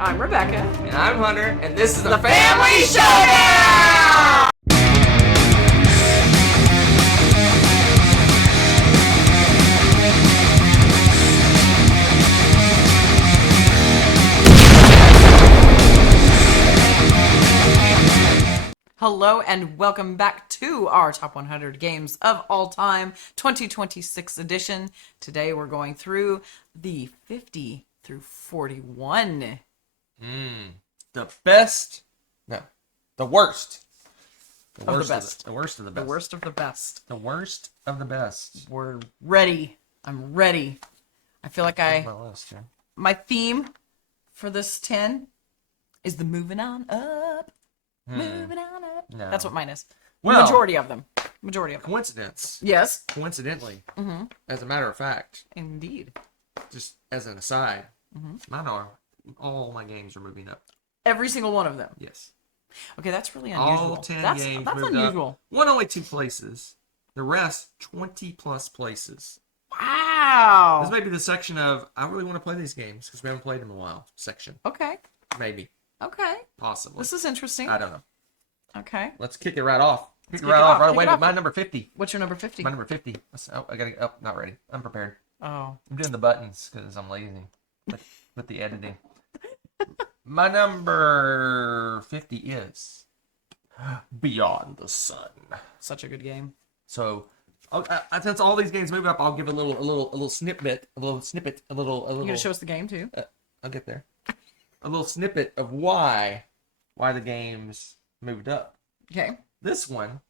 I'm Rebecca. And I'm Hunter, and this is the Family Showdown! Hello and welcome back to our Top 100 Games of All Time 2026 edition. Today we're going through the 50 through 41. The best. No. The worst. The best. The worst of the best. The worst of the best. The worst of the best. We're ready. I'm ready. I feel like my theme for this 10 is the moving on up. Moving on up. No. That's what mine is. Well, Majority of them. Coincidence. Yes. Coincidentally. As a matter of fact. Indeed. Just as an aside. Mine are. All my games are moving up. Every single one of them. Yes. Okay, that's really unusual. All 10 games that's moved unusual. up. One only 2 places. The rest 20 plus places. Wow. This may be the section of I really want to play these games because we haven't played them in a while section. Okay. Maybe. Okay. Possibly. This is interesting. I don't know. Okay. Let's kick it right off. Kick it off. Right away with my number 50. What's your number 50? My number 50. I gotta. Oh, not ready. I'm prepared. Oh. I'm doing the buttons because I'm lazy with the editing. My number 50 is Beyond the Sun. Such a good game. So, since all these games move up, I'll give a little snippet. You gonna show us the game too? I'll get there. A little snippet of why the games moved up. Okay. This one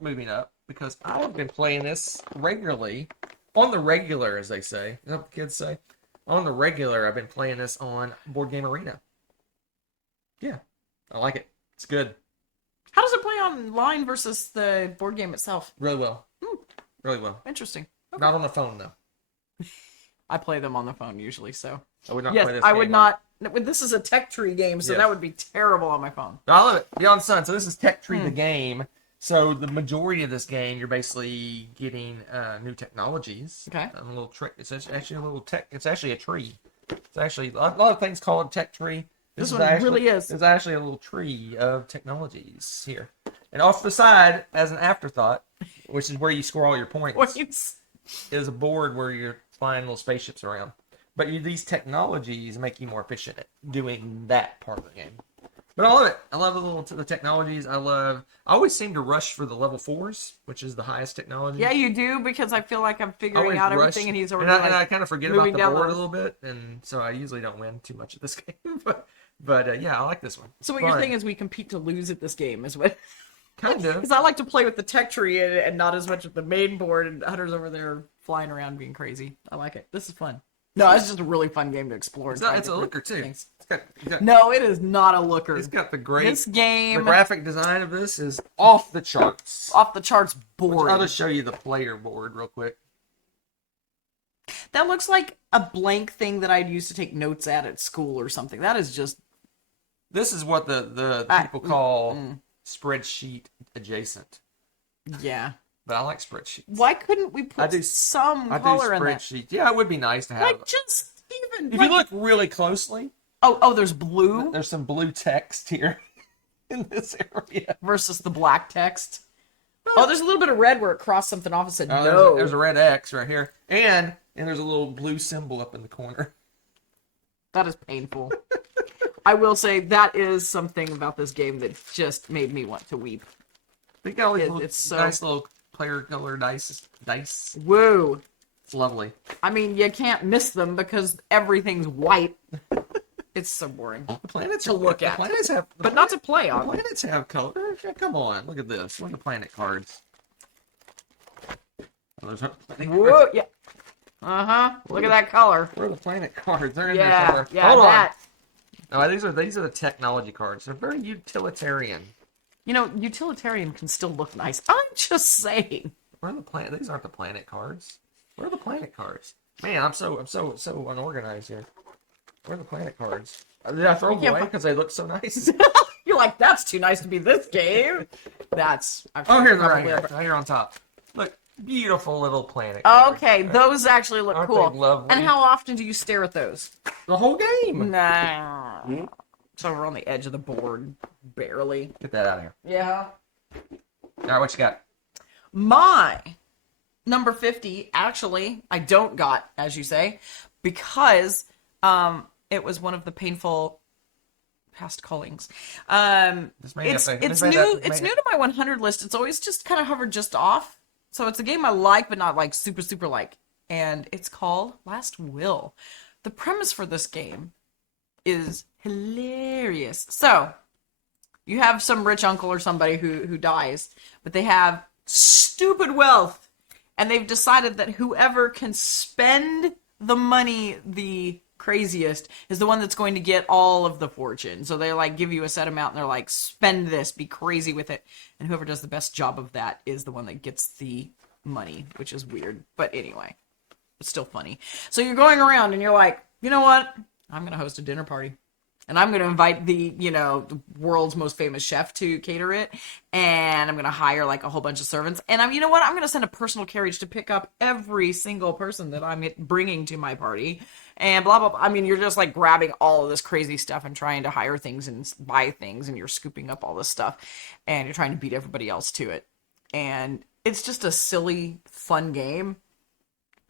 moving up because I've been playing this regularly on the regular, as they say. You know what the kids say? On the regular, I've been playing this on Board Game Arena. Yeah, I like it. It's good. How does it play online versus the board game itself? Really well. Really well. Interesting. Okay. Not on the phone though. I play them on the phone usually, so. I would not yes, play this I game would not. This is a Tech Tree game, so Yes. that would be terrible on my phone. No, I love it. Beyond the Sun. So this is Tech Tree the game. So the majority of this game, you're basically getting new technologies. Okay. A little trick. It's actually a little tech. It's actually a tree. It's actually a lot of things call it a tech tree. This one actually, really is. It's actually a little tree of technologies here. And off the side, as an afterthought, which is where you score all your points, is a board where you're flying little spaceships around. But these technologies make you more efficient at doing that part of the game. But I love it. I love the technologies. I always seem to rush for the level 4s, which is the highest technology. Yeah, you do, because I feel like I'm figuring out everything, and he's already and I kind of forget about the board a little bit, and so I usually don't win too much of this game. But yeah, I like this one. So what you're saying is we compete to lose at this game, is what? Kind of. Because I like to play with the Tech Tree and not as much with the main board, and Hunter's over there flying around being crazy. I like it. This is fun. No, it's just a really fun game to explore. It's a looker too. No, it is not a looker. It's got the great. This game. The graphic design of this is off the charts. Off the charts board. I'll just show you the player board real quick. That looks like a blank thing that I'd use to take notes at school or something. That is just. This is what the people call spreadsheet adjacent. Yeah. But I like spreadsheets. Why couldn't we put some color in that? Spreadsheets. Yeah, it would be nice to have. Like just even. If you look really closely. Oh, there's blue. There's some blue text here in this area versus the black text. Oh, there's a little bit of red where it crossed something off and said no. There's a red X right here, and there's a little blue symbol up in the corner. That is painful. I will say that is something about this game that just made me want to weep. They got all these nice little player color dice. Woo. It's lovely. I mean, you can't miss them because everything's white. It's so boring. The planets to look at. But not to play on. The planets have color. Come on, look at this. Look at the planet cards. Whoa, yeah. Look at that color. Where are the planet cards? They're in there somewhere. Yeah, Hold that. on. No, these are the technology cards. They're very utilitarian. You know, utilitarian can still look nice. I'm just saying. Where are the planet? These aren't the planet cards. Where are the planet cards? Man, I'm so unorganized here. Where are the planet cards? Did I throw them away because they look so nice? You're like, that's too nice to be this game. That's. Here they're right here on top. Look, Beautiful little planet. Okay, those actually look Aren't cool. they lovely? And how often do you stare at those? The whole game. Nah. It's over on the edge of the board. Barely. Get that out of here. Yeah. All right, what you got? My number 50, actually, I don't got, as you say, because it was one of the painful past callings. It's new to my 100 list. It's always just kind of hovered just off. So it's a game I like, but not like super, super like. And it's called Last Will. The premise for this game is hilarious. So you have some rich uncle or somebody who dies, but they have stupid wealth. And they've decided that whoever can spend the money the craziest is the one that's going to get all of the fortune. So they like give you a set amount and they're like, spend this, be crazy with it. And whoever does the best job of that is the one that gets the money, which is weird. But anyway, it's still funny. So you're going around and you're like, you know what? I'm going to host a dinner party. And I'm going to invite the world's most famous chef to cater it. And I'm going to hire like a whole bunch of servants. And you know what? I'm going to send a personal carriage to pick up every single person that I'm bringing to my party. And blah, blah, blah. I mean, you're just like grabbing all of this crazy stuff and trying to hire things and buy things. And you're scooping up all this stuff. And you're trying to beat everybody else to it. And it's just a silly, fun game.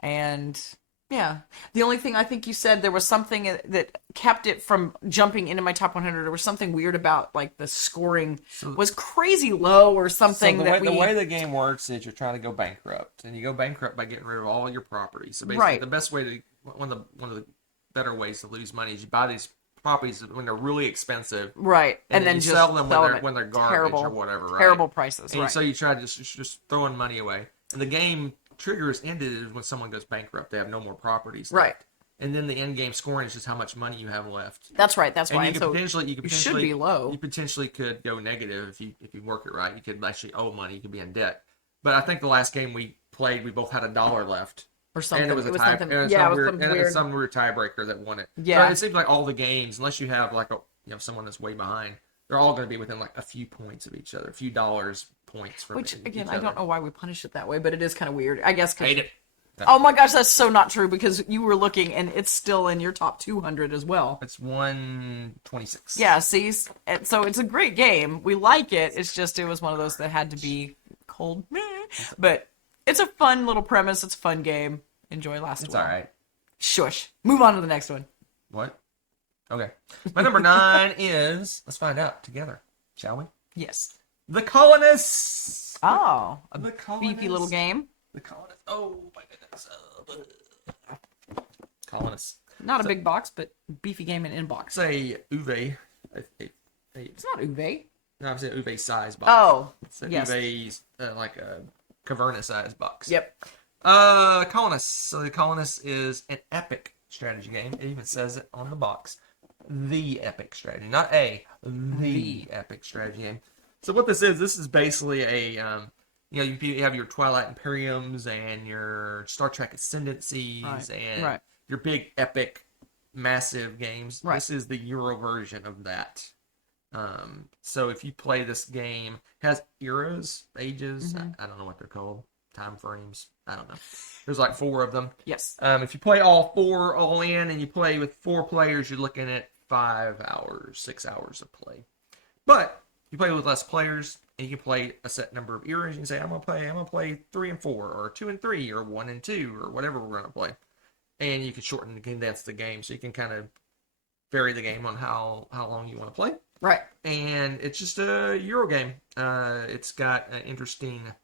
And yeah. The only thing I think you said, there was something that kept it from jumping into my top 100. There was something weird about like the scoring was crazy low or something. So the way the game works is you're trying to go bankrupt, and you go bankrupt by getting rid of all your properties. So basically, the best way to one of the better ways to lose money is you buy these properties when they're really expensive, right? And then you just sell them when they're garbage or whatever, right? Terrible prices, and right? So you try to just throwing money away, and the game triggers ended when someone goes bankrupt. They have no more properties left. Right. And then the end game scoring is just how much money you have left. That's right. That's why. You should be low. You potentially could go negative if you work it right. You could actually owe money. You could be in debt. But I think the last game we played, we both had $1 left. Or something. And it was some weird tiebreaker that won it. Yeah. So it seems like all the games, unless you have like someone that's way behind, they're all going to be within like a few points of each other, a few dollars points from Which, again, each I don't know why we punish it that way, but it is kind of weird. I guess. Hate it. Oh my gosh, that's so not true, because you were looking and it's still in your top 200 as well. It's 126. Yeah, see? So it's a great game. We like it. It's just, it was one of those that had to be cold. But it's a fun little premise. It's a fun game. Enjoy Last Will. It's all right. Shush. Move on to the next one. What? Okay. My number 9 is, let's find out together, shall we? Yes. The Colonists. Oh, a beefy little game. The Colonists. Oh, my goodness. Colonists. Not a big box, but beefy game in box. It's a Uwe. It's not Uwe. No, I'm saying Uwe size box. Oh, it's a yes. Uve's like a Caverna size box. Yep. Colonists. So the Colonists is an epic strategy game. It even says it on the box. The epic strategy, not the epic strategy game. So what this is basically a you have your Twilight Imperiums and your Star Trek Ascendancies and your big epic massive games. Right. This is the Euro version of that. So if you play this game, it has eras, ages, I don't know what they're called, time frames, I don't know. There's like 4 of them. Yes. If you play all 4 all in and you play with 4 players, you're looking at 5 hours, 6 hours of play. But you play with less players, and you can play a set number of eras. You can say, I'm gonna play 3 and 4, or 2 and 3, or 1 and 2, or whatever we're gonna play. And you can shorten and condense the game, so you can kind of vary the game on how long you want to play. Right. And it's just a Euro game. It's got an interesting, I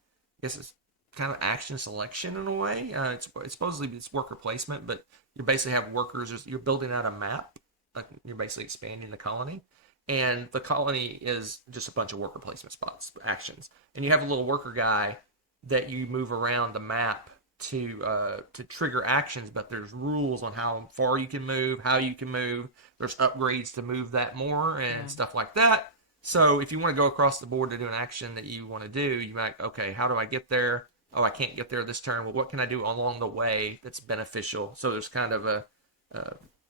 guess it's kind of action selection in a way. It's supposedly it's worker placement, but you basically have workers. You're building out a map. Like you're basically expanding the colony. And the colony is just a bunch of worker placement spots, actions. And you have a little worker guy that you move around the map to trigger actions, but there's rules on how far you can move, how you can move. There's upgrades to move that more and stuff like that. So if you want to go across the board to do an action that you want to do, you might, okay, how do I get there? Oh, I can't get there this turn. Well, what can I do along the way that's beneficial? So there's kind of a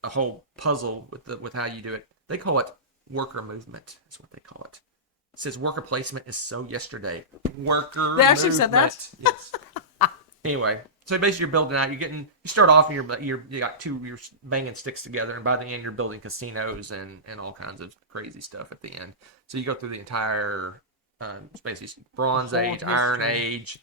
whole puzzle with how you do it. They call it worker movement. That's what they call it. It says worker placement is so yesterday. Worker. They actually said that? Yes. Anyway, so basically you're building out. You start off and you're banging sticks together, and by the end you're building casinos and all kinds of crazy stuff at the end. So you go through the entire basically Bronze Age, Iron Age,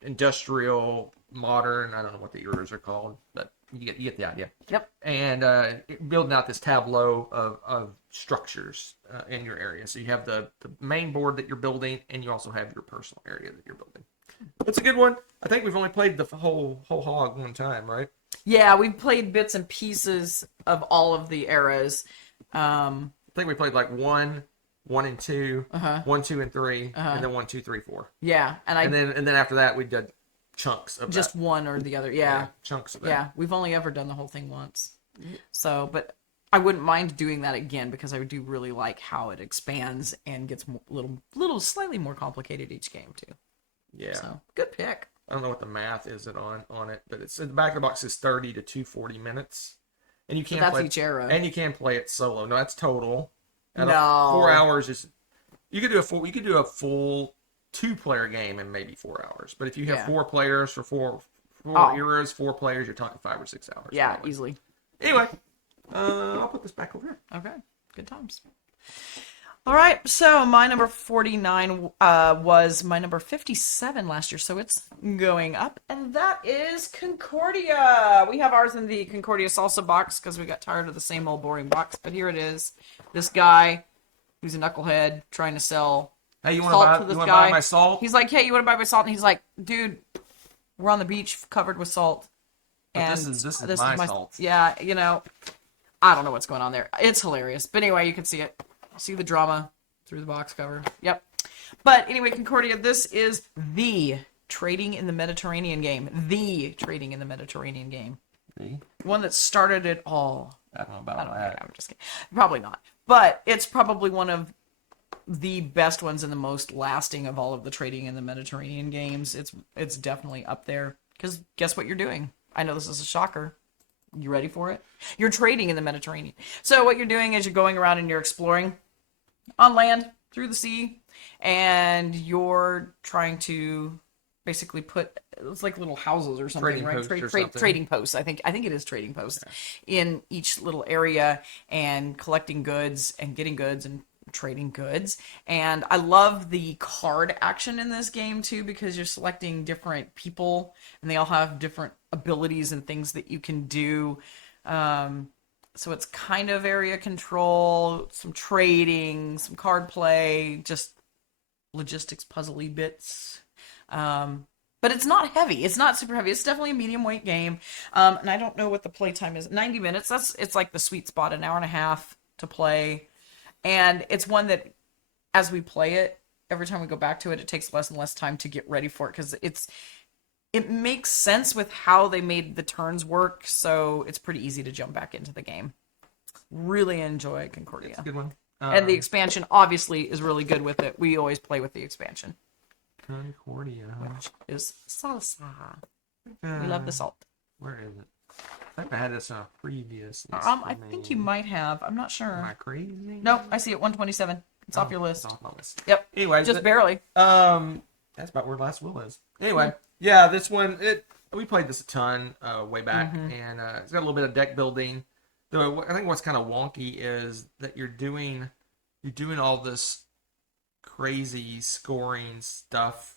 Industrial, Modern. I don't know what the eras are called, but you get the idea. Yep. And building out this tableau of structures in your area. So you have the main board that you're building, and you also have your personal area that you're building. It's a good one. I think we've only played the whole hog one time, right? Yeah, we've played bits and pieces of all of the eras. I think we played like 1, 1 and 2, 1, 2 and 3, and then 1, 2, 3, 4. Yeah, and then after that we did chunks of just that. one or the other. Yeah, chunks of that. Yeah, we've only ever done the whole thing once. So, but I wouldn't mind doing that again because I do really like how it expands and gets little slightly more complicated each game too. Yeah. So, good pick. I don't know what the math is on it, but it's in the back of the box is 30 to 240 minutes. And you can't play each era. And you can play it solo. No, that's total. No. 4 hours is you could do a full 2-player game in maybe 4 hours. But if you have 4 players for four eras, 4 players, you're talking 5 or 6 hours. Yeah, easily. Anyway, I'll put this back over here. Okay. Good times. All right, so my number 49 was my number 57 last year, so it's going up, and that is Concordia. We have ours in the Concordia Salsa box because we got tired of the same old boring box, but here it is. This guy who's a knucklehead trying to sell hey, you salt to this guy. Buy my salt? He's like, hey, you want to buy my salt? And he's like, dude, we're on the beach covered with salt. And this is my salt. Yeah, I don't know what's going on there. It's hilarious. But anyway, you can see it. See the drama through the box cover. Yep. But anyway, Concordia, this is the trading in the Mediterranean game. The trading in the Mediterranean game. The one that started it all. I don't know about that. I'm just kidding. Probably not. But it's probably one of the best ones and the most lasting of all of the trading in the Mediterranean games. It's definitely up there. Because guess what you're doing? I know this is a shocker. You ready for it? You're trading in the Mediterranean. So what you're doing is you're going around and you're exploring on land, through the sea, and you're trying to basically it's like little houses or something, right? Trading posts. I think it is trading posts in each little area, and collecting goods and getting goods and trading goods. And I love the card action in this game too, because you're selecting different people and they all have different abilities and things that you can do. So it's kind of area control, some trading, some card play, just logistics puzzly bits. But it's not heavy. It's not super heavy. It's definitely a medium weight game. And I don't know what the play time is. 90 minutes. It's like the sweet spot, an hour and a half to play. And it's one that, as we play it, every time we go back to it, it takes less and less time to get ready for it because it makes sense with how they made the turns work, so it's pretty easy to jump back into the game. Really enjoy Concordia. It's a good one. And the expansion obviously is really good with it. We always play with the expansion. Concordia. Which is salsa. We love the salt. Where is it? I think I had this on a previous list. I think you might have. I'm not sure. Am I crazy? Nope, I see it. 127. It's off your list. It's off my list. Yep. Anyway, just barely. That's about where Last Will is. Anyway, yeah, this one we played this a ton way back, and it's got a little bit of deck building. Though I think what's kind of wonky is that you're doing all this crazy scoring stuff,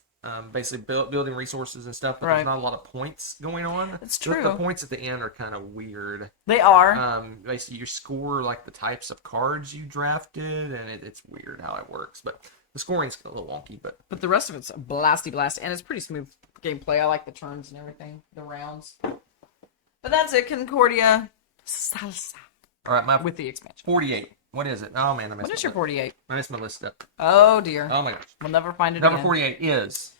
basically building resources and stuff, but there's not a lot of points going on. It's true. The points at the end are kind of weird. They are. Basically, you score like the types of cards you drafted, and it's weird how it works. But the scoring's a little wonky. But the rest of it's a blasty blast, and it's pretty smooth gameplay. I like the turns and everything, the rounds. But that's it, Concordia Salsa. All right, with the expansion. 48. What is it? Oh man, I missed. What is your 48? I missed my list up. Oh dear. Oh my gosh. We'll never find it Number again. 48 is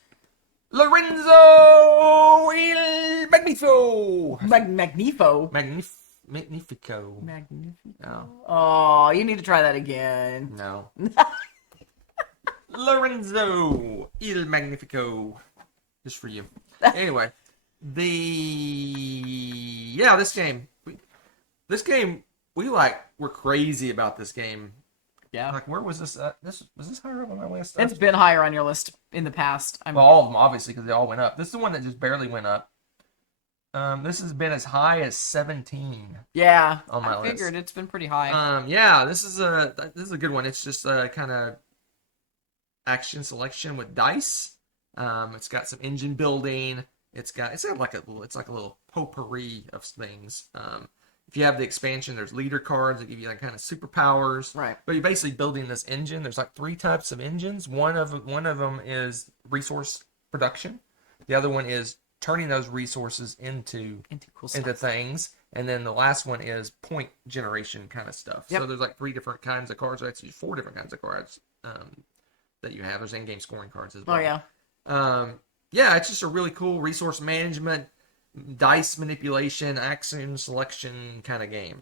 Lorenzo il Magnifico. Magnifico. Magnifico. No. Oh, you need to try that again. No. Lorenzo il Magnifico. Just for you. Anyway, this game. We're crazy about this game Yeah. Like, where was this? Was this higher up on my list? It's been higher on your list in the past. Well, all of them, obviously, because they all went up. This is the one that just barely went up. This has been as high as 17. Yeah, on my list. I figured it's been pretty high. Yeah, this is a good one. It's just kind of action selection with dice. It's got some engine building. It's got like a little potpourri of things. If you have the expansion, there's leader cards that give you like kind of superpowers. Right. But you're basically building this engine. There's like 3 types of engines. One of them is resource production. The other one is turning those resources into things. And then the last one is point generation kind of stuff. Yep. So there's like 3 different kinds of cards. Actually, 4 different kinds of cards that you have. There's in-game scoring cards as well. Oh, yeah. Yeah, it's just a really cool resource management, dice manipulation, action selection kind of game.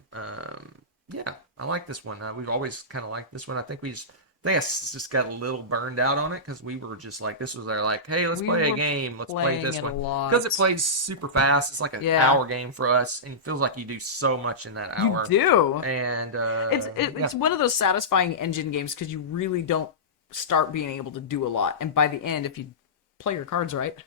Yeah, I like this one. We've always kind of liked this one. I think I just got a little burned out on it because we were just like, this was our like, hey, let's play a game. Let's play this one. Because it plays super fast. It's like an hour game for us, and it feels like you do so much in that hour. You do. And it's one of those satisfying engine games because you really don't start being able to do a lot. And by the end, if you play your cards right,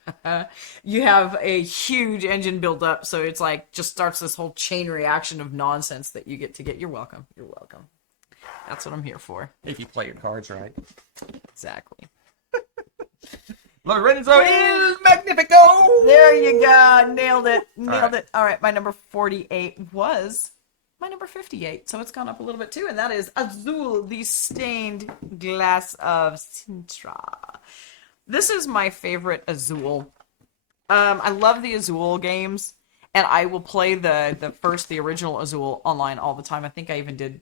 you have a huge engine build up. So it's like just starts this whole chain reaction of nonsense that you get. You're welcome. You're welcome. That's what I'm here for. If you play your cards right. Exactly. Lorenzo is Magnifico! There you go. Nailed it. Nailed it. All right. My number 48 was my number 58. So it's gone up a little bit too. And that is Azul, the Stained Glass of Sintra. This is my favorite Azul. I love the Azul games. And I will play the original Azul online all the time. I think I even did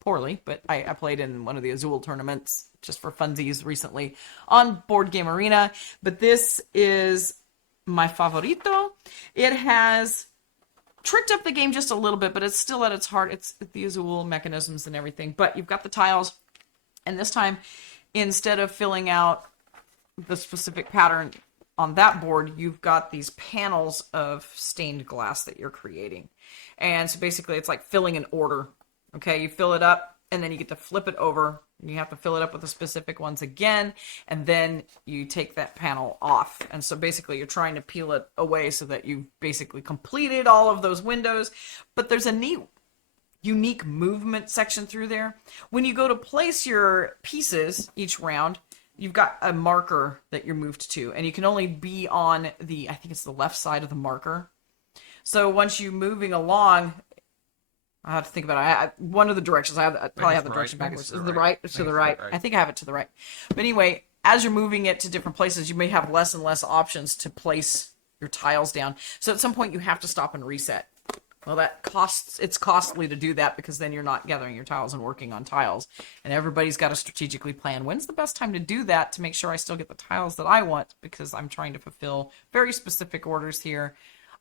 poorly, but I played in one of the Azul tournaments just for funsies recently on Board Game Arena. But this is my favorito. It has tricked up the game just a little bit, but it's still at its heart. It's the Azul mechanisms and everything. But you've got the tiles, and this time, instead of filling out the specific pattern on that board, you've got these panels of stained glass that you're creating. And so basically it's like filling an order. Okay, you fill it up, and then you get to flip it over, and you have to fill it up with the specific ones again, and then you take that panel off. And so basically you're trying to peel it away so that you've basically completed all of those windows. But there's a neat, unique movement section through there. When you go to place your pieces each round, you've got a marker that you're moved to, and you can only be on I think it's the left side of the marker. So once you're moving along, I have to think about it. One of the directions, I probably have the direction backwards. Is it the right? It's to the right. I think I have it to the right. But anyway, as you're moving it to different places, you may have less and less options to place your tiles down. So at some point, you have to stop and reset. Well, it's costly to do that because then you're not gathering your tiles and working on tiles. And everybody's got to strategically plan, when's the best time to do that to make sure I still get the tiles that I want, because I'm trying to fulfill very specific orders here.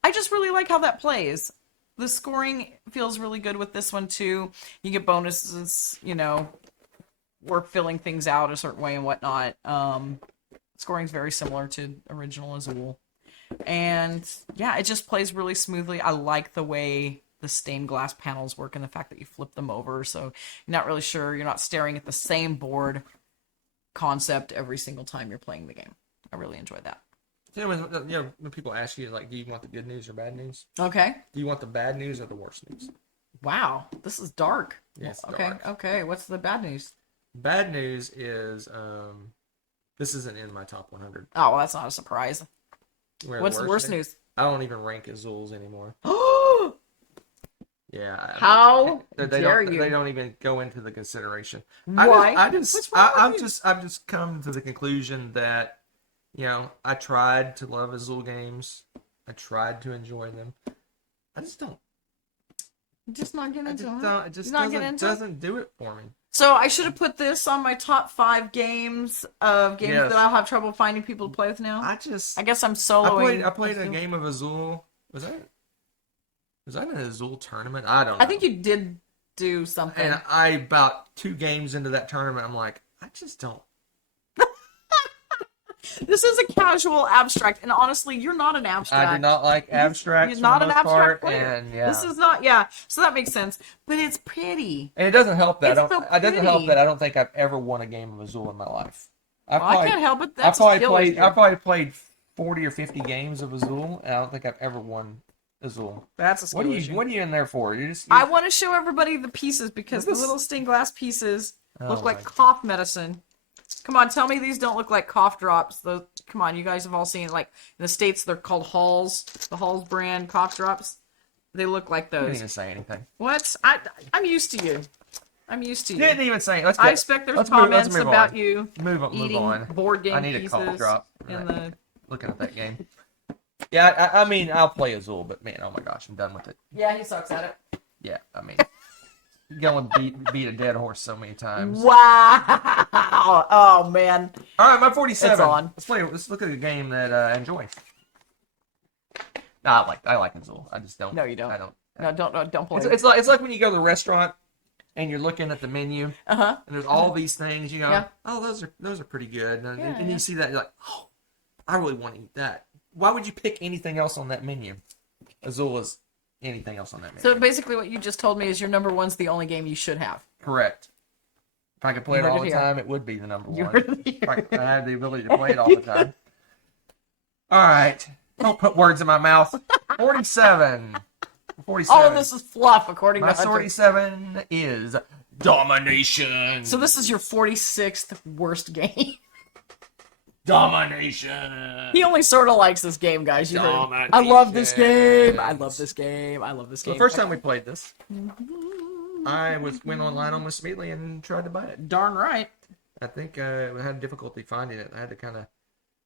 I just really like how that plays. The scoring feels really good with this one too. You get bonuses, we're filling things out a certain way and whatnot. Scoring's very similar to original Azul. And yeah, it just plays really smoothly. I like the way the stained glass panels work and the fact that you flip them over. So you're not really sure, you're not staring at the same concept every single time you're playing the game. I really enjoy that. When people ask you, like, do you want the good news or bad news? Okay. Do you want the bad news or the worst news? Wow, this is dark. Yes, dark. Okay. What's the bad news? Bad news is this isn't in my top 100. Oh, well, that's not a surprise. What's the worst news? I don't even rank Azuls anymore. Yeah. How dare you? They don't even go into the consideration. Why? I've just come to the conclusion that, I tried to love Azul games. I tried to enjoy them. I just don't. Just not getting into it. It just doesn't do it for me. So I should have put this on my top 5 games that I'll have trouble finding people to play with now. I guess I'm soloing. I played a game of Azul. Was that an Azul tournament? I don't know. I think you did do something. And about 2 games into that tournament, I'm like, I just don't. This is a casual abstract, and honestly, you're not an abstract. I do not like abstracts. You're not for an the most abstract part, player. and yeah. This is not, yeah. So that makes sense, but it's pretty. And it doesn't help that It doesn't help that I don't think I've ever won a game of Azul in my life. I can't help it. That's I probably played 40 or 50 games of Azul, and I don't think I've ever won Azul. That's a skill issue. What are you in there for? I want to show everybody the pieces because the little stained glass pieces look like cough medicine. Come on, tell me these don't look like cough drops. Come on, you guys have all seen it. Like in the States, they're called Halls. The Halls brand cough drops. They look like those. You didn't even say anything. What? I'm used to you. I'm used to you. You didn't even say. I expect there's comments about you move eating on. board game I need pieces. a cough drop. In Looking at that game. Yeah, I mean, I'll play Azul, but man, oh my gosh, I'm done with it. Yeah, he sucks at it. Yeah, I mean, you can only beat a dead horse so many times. Wow! Oh man! All right, my 47. It's on. Let's look at a game that I enjoy. No, I like Azul. I just don't. No, you don't. I don't. No, don't play. It's like when you go to the restaurant and you're looking at the menu. And there's all these things. You go, yeah. Oh, those are pretty good. And, yeah, you see that, you're like, oh, I really want to eat that. Why would you pick anything else on that menu? Azul is anything else on that menu. So basically, what you just told me is your number one's the only game you should have. Correct. If I could play it all the time, it would be the number one. If I had the ability to play it all the time. All right. Don't put words in my mouth. 47. 47. All of this is fluff, according my to Hunter. 47 is Domination. So this is your 46th worst game. Domination. He only sort of likes this game, guys. I love this game. I love this game. I love this game. The first time we played this, I went online almost immediately and tried to buy it. Darn right. I think I had difficulty finding it. I had to I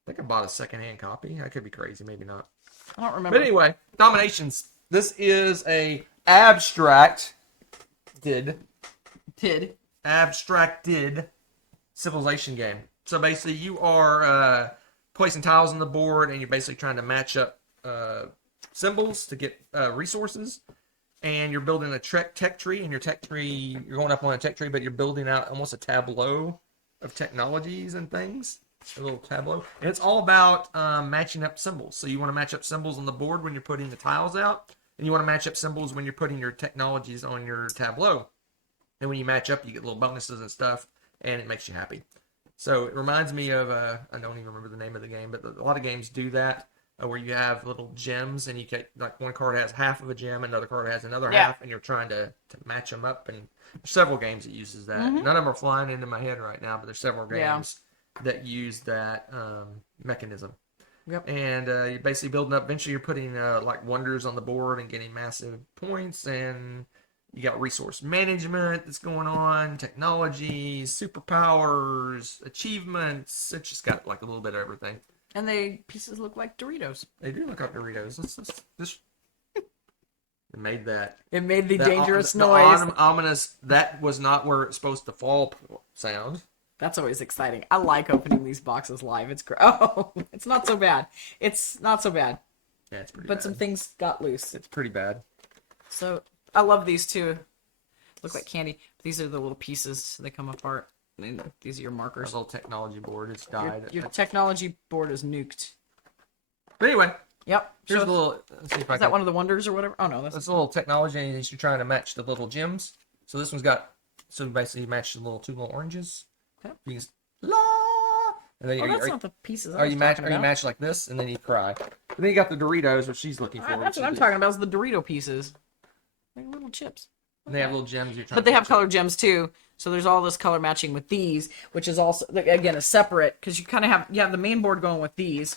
think I bought a secondhand copy. I could be crazy, maybe not. I don't remember. But anyway, Dominations. This is a abstracted civilization game. So basically, you are placing tiles on the board, and you're basically trying to match up symbols to get resources. And you're building a tech tree, and your tech tree, you're going up on a tech tree, but you're building out almost a tableau of technologies and things. A little tableau. And it's all about matching up symbols. So you want to match up symbols on the board when you're putting the tiles out, and you want to match up symbols when you're putting your technologies on your tableau. And when you match up, you get little bonuses and stuff, and it makes you happy. So it reminds me of, I don't even remember the name of the game, but a lot of games do that, where you have little gems, and you get, like, one card has half of a gem, another card has another half, and you're trying to match them up. And there's several games that uses that. None of them are flying into my head right now, but there's several games that use that mechanism. Yep. And you're basically building up. Eventually, you're putting like wonders on the board and getting massive points, and you got resource management that's going on, technologies, superpowers, achievements. It's just got like a little bit of everything. And the pieces look like Doritos. They do look like Doritos. This it made that. It made the dangerous noise. Ominous. That was not where it's supposed to fall sound. That's always exciting. I like opening these boxes live. It's great. Oh, it's not so bad. It's not so bad. Yeah, it's pretty bad. But some things got loose. It's pretty bad. So, I love these too. Look like candy. These are the little pieces. They come apart. And these are your markers. Our little technology board. It's died. Your technology board is nuked. But anyway. Yep. Here's a little... Let's see if is that one of the wonders or whatever? Oh, no. That's a little technology, and you're trying to match the little gems. So this one's got... So basically, you match the two little oranges. You can and then that's not the pieces. You match like this, and then you cry. And then you got the Doritos, which she's looking for. That's what I'm talking about. Is the Dorito pieces, like little chips. And they have little gems. But they have color gems too. So there's all this color matching with these, which is also again a separate because you kind of have the main board going with these,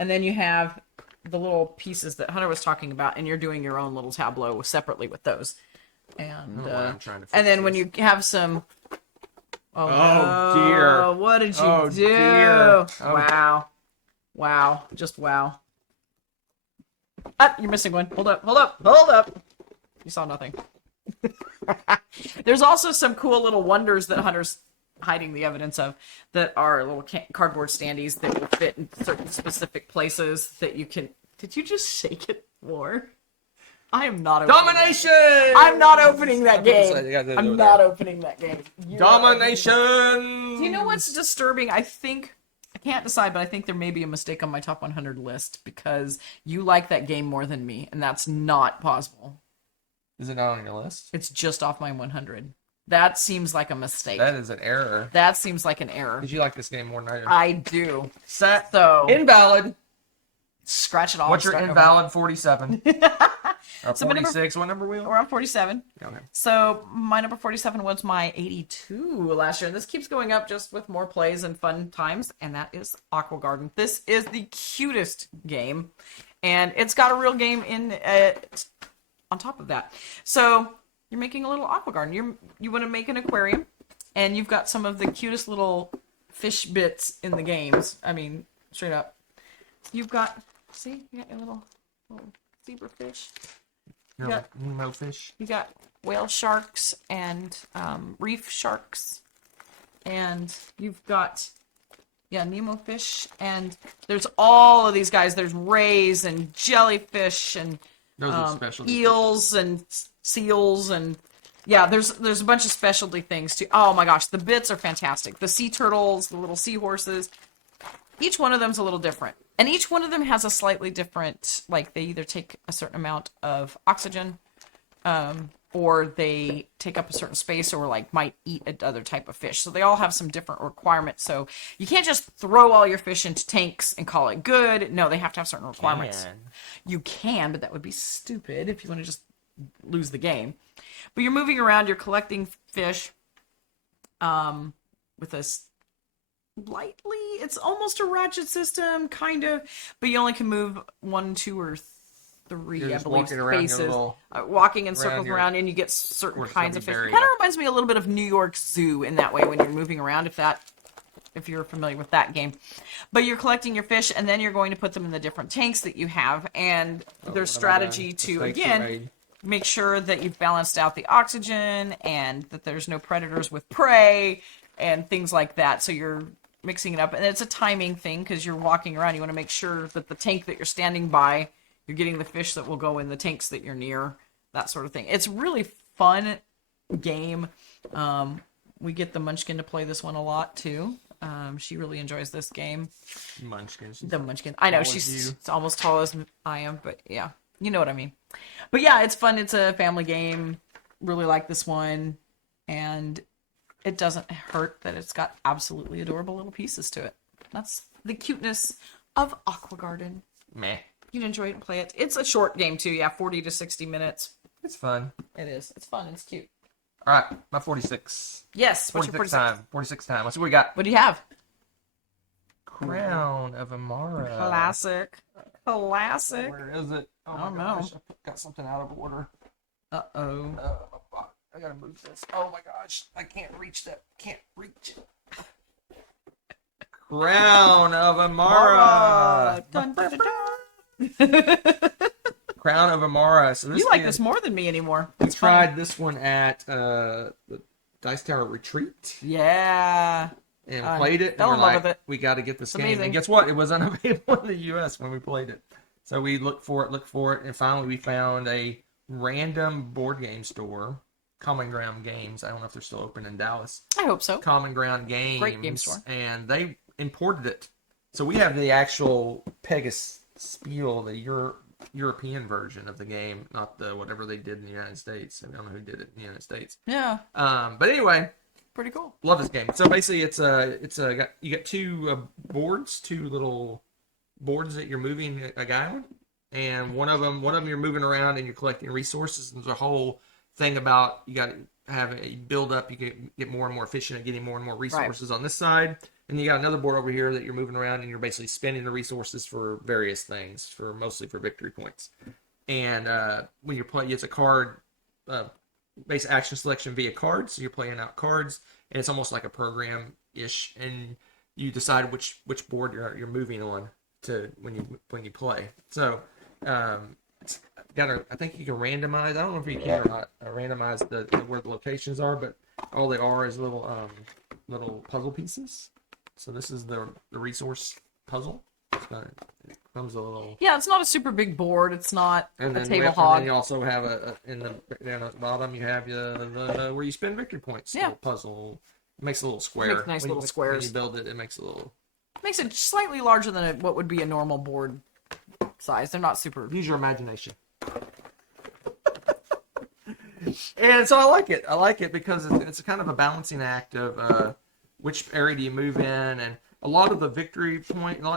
and then you have the little pieces that Hunter was talking about, and you're doing your own little tableau separately with those. And then when you have some. Oh, dear. What did you do? Dear. Wow. Just wow. You're missing one. Hold up. You saw nothing. There's also some cool little wonders that Hunter's hiding the evidence of that are little cardboard standees that will fit in certain specific places that you can... Did you just shake it more? I am not opening Domination! I'm not opening that game. I'm not opening that game. Domination! Do you know what's disturbing? I think I can't decide, but I think there may be a mistake on my top 100 list because you like that game more than me, and that's not possible. Is it not on your list? It's just off my 100. That seems like a mistake. That is an error. That seems like an error. Did you like this game more than I do? I do. So invalid. Scratch it off. What's your invalid 47? Or 46? What number are we on? We're on 47. Okay. So my number 47 was my 82 last year. And this keeps going up just with more plays and fun times. And that is Aqua Garden. This is the cutest game. And it's got a real game in it on top of that. So you're making a little aqua garden. You want to make an aquarium. And you've got some of the cutest little fish bits in the games. I mean, straight up. You've got, see, you got your little zebra fish. You got Nemo fish. You got whale sharks and reef sharks. And you've got, Nemo fish. And there's all of these guys. There's rays and jellyfish and those are specialty eels and seals and there's a bunch of specialty things too. Oh my gosh, the bits are fantastic. The sea turtles, the little seahorses. Each one of them's a little different. And each one of them has a slightly different, like they either take a certain amount of oxygen, or they take up a certain space or like might eat another type of fish. So they all have some different requirements. So you can't just throw all your fish into tanks and call it good. No, they have to have certain requirements. You can, but that would be stupid if you want to just lose the game. But you're moving around, you're collecting fish with a slightly, it's almost a ratchet system, kind of, but you only can move 1, 2, or 3, I believe, spaces. Walking in circles around, and you get certain kinds of fish. It kind of reminds me a little bit of New York Zoo in that way when you're moving around, if you're familiar with that game. But you're collecting your fish, and then you're going to put them in the different tanks that you have, and there's strategy to, again, make sure that you've balanced out the oxygen and that there's no predators with prey and things like that. So you're mixing it up, and it's a timing thing because you're walking around. You want to make sure that the tank that you're standing by, you're getting the fish that will go in the tanks that you're near, that sort of thing. It's a really fun game. We get the Munchkin to play this one a lot too. She really enjoys this game. The Munchkin. I know, she's almost tall as I am, but yeah, you know what I mean. But yeah, it's fun. It's a family game. Really like this one. And it doesn't hurt that it's got absolutely adorable little pieces to it. That's the cuteness of Aqua Garden. Meh. You can enjoy it and play it. It's a short game too. 40 to 60 minutes. It's fun. It is. It's fun. It's cute. All right, my 46. Yes. What's your 46 time? 46 time. Let's see what we got. What do you have? Crown of Amara. Classic. Where is it? Oh I don't my know. gosh, I got something out of order. Uh-oh. I gotta move this. Oh my gosh, I can't reach that. Can't reach it. Crown of Amara. Dun, dun, dun, dun. Crown of Amara. So this you like this more than me anymore. We tried this one at the Dice Tower Retreat. Yeah. And played it. Fell in love with it. We got to get this game. Amazing. And guess what? It was unavailable in the U.S. when we played it. So we looked for it, and finally we found a random board game store, Common Ground Games. I don't know if they're still open in Dallas. I hope so. Common Ground Games. Great game store. And they imported it. So we have the actual Pegasus Spiel, the European version of the game, not the whatever they did in the United States. I don't know who did it in the United States. Yeah. But anyway. Pretty cool. Love this game. So basically, you got two boards, two little boards that you're moving a guy on, and one of them you're moving around and you're collecting resources. And there's a whole thing about you got to have a build up. You can get more and more efficient at getting more and more resources on this side, and you got another board over here that you're moving around and you're basically spending the resources for various things, mostly for victory points. And when you're playing, it's a card. Base action selection via cards, so you're playing out cards, and it's almost like a program-ish, and you decide which board you're moving on to when you play. So, I think you can randomize. I don't know if you can or not randomize where the locations are, but all they are is little puzzle pieces. So this is the resource puzzle. It comes a little. Yeah, it's not a super big board. It's not a table hog. And then you also have down at the bottom you have the where you spend victory points. Yeah. Little puzzle. It makes a little square. Makes nice little squares. When you build it, it makes a little Makes it slightly larger than what would be a normal board size. They're not super. Use your imagination. And so I like it. I like it because it's kind of a balancing act of which area do you move in, and a lot of the victory point, a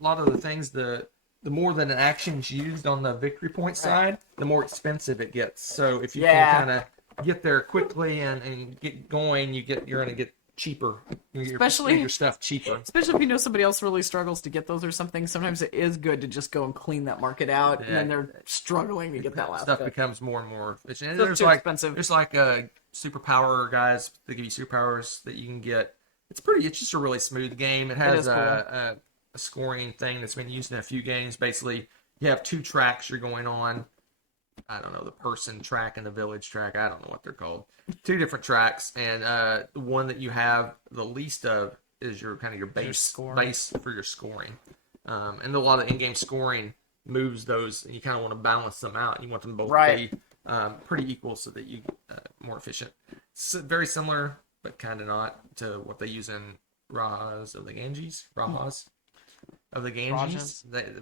lot of the things, the more that an action's used on the victory point side, the more expensive it gets. So if you can kind of get there quickly and get going, you're going to get cheaper. Especially your stuff cheaper. Especially if you know somebody else really struggles to get those or something. Sometimes it is good to just go and clean that market out, and then they're struggling to get that last stuff. Bit. Becomes more and more efficient. And There's expensive. There's like superpower guys that give you superpowers that you can get. It's just a really smooth game. It has a scoring thing that's been used in a few games. Basically, you have 2 tracks you're going on. I don't know, the person track and the village track. I don't know what they're called. 2 different tracks, and the one that you have the least of is your kind of your base for your scoring. And a lot of in-game scoring moves those, and you kind of want to balance them out. You want them both to be pretty equal so that you more efficient. It's very similar, but kind of not, to what they use in Rajas of the Ganges.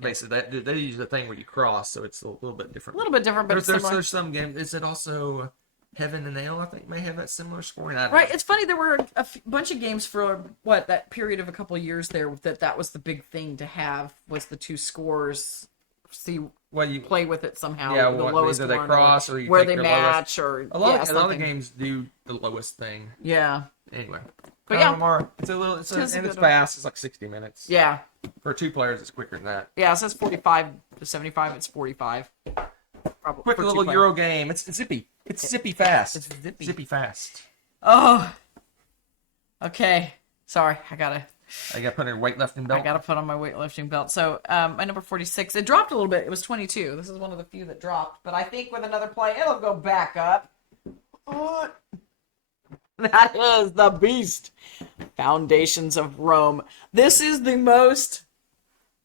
Basically, they use the thing where you cross, so it's a little bit different. A little bit different, but there's some games. Is it also Heaven and Ale? I think may have that similar scoring. I don't know. It's funny. There were a bunch of games for that period of a couple of years there that was the big thing to have, was the 2 scores. See, you play with it somehow. Yeah, the lowest either they one, cross or you where take they the match, lowest. or a lot of games do the lowest thing. Yeah. Anyway, but it's fast. It's like 60 minutes. Yeah. For 2 players, it's quicker than that. Yeah, it says 45 to 75. It's 45. Probably quick little Euro game. It's zippy. It's zippy fast. It's zippy fast. Oh. Okay. Sorry, I gotta put on your weightlifting belt. I gotta put on my weightlifting belt. So my number 46. It dropped a little bit. It was 22. This is one of the few that dropped, but I think with another play, it'll go back up. That is the beast. Foundations of Rome. This is the most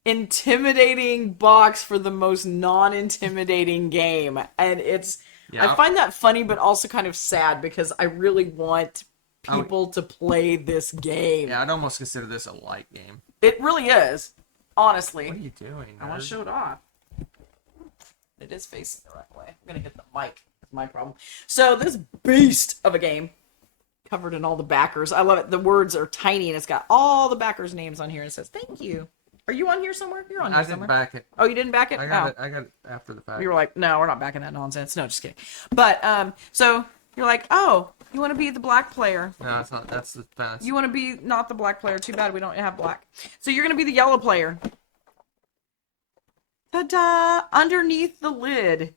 intimidating box for the most non-intimidating game. And I find that funny, but also kind of sad, because I really want people to play this game. Yeah, I'd almost consider this a light game. It really is. Honestly. What are you doing, nerd? I want to show it off. It is facing the right way. I'm going to hit the mic. That's my problem. So this beast of a game, covered in all the backers. I love it. The words are tiny, and it's got all the backers' names on here, and it says, "Thank you." Are you on here somewhere? You're on here somewhere. I didn't back it. Oh, you didn't back it? I got it after the fact. You were like, no, we're not backing that nonsense. No, just kidding. But, so you're like, oh, you want to be the black player. No, it's not. That's the fast. You want to be not the black player. Too bad we don't have black. So you're going to be the yellow player. Ta-da! Underneath the lid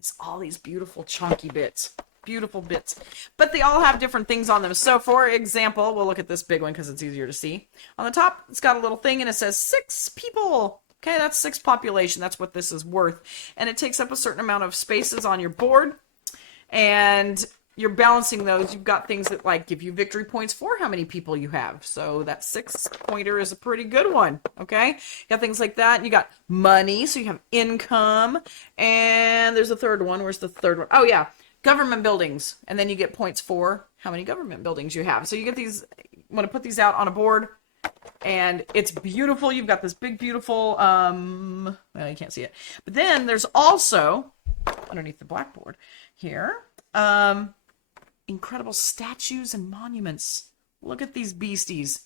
is all these beautiful chunky bits. Beautiful bits. But they all have different things on them. So, for example, we'll look at this big one because it's easier to see. On the top, it's got a little thing, and it says 6 people. Okay, that's 6 population. That's what this is worth. And it takes up a certain amount of spaces on your board. And you're balancing those. You've got things that, like, give you victory points for how many people you have. So that 6-pointer is a pretty good one. Okay? You got things like that. You got money, so you have income. And there's a third one. Where's the third one? Oh, yeah. Government buildings, and then you get points for how many government buildings you have. So you get these, I'm going to put these out on a board, and it's beautiful. You've got this big, beautiful, well, you can't see it. But then there's also, underneath the blackboard here, incredible statues and monuments. Look at these beasties.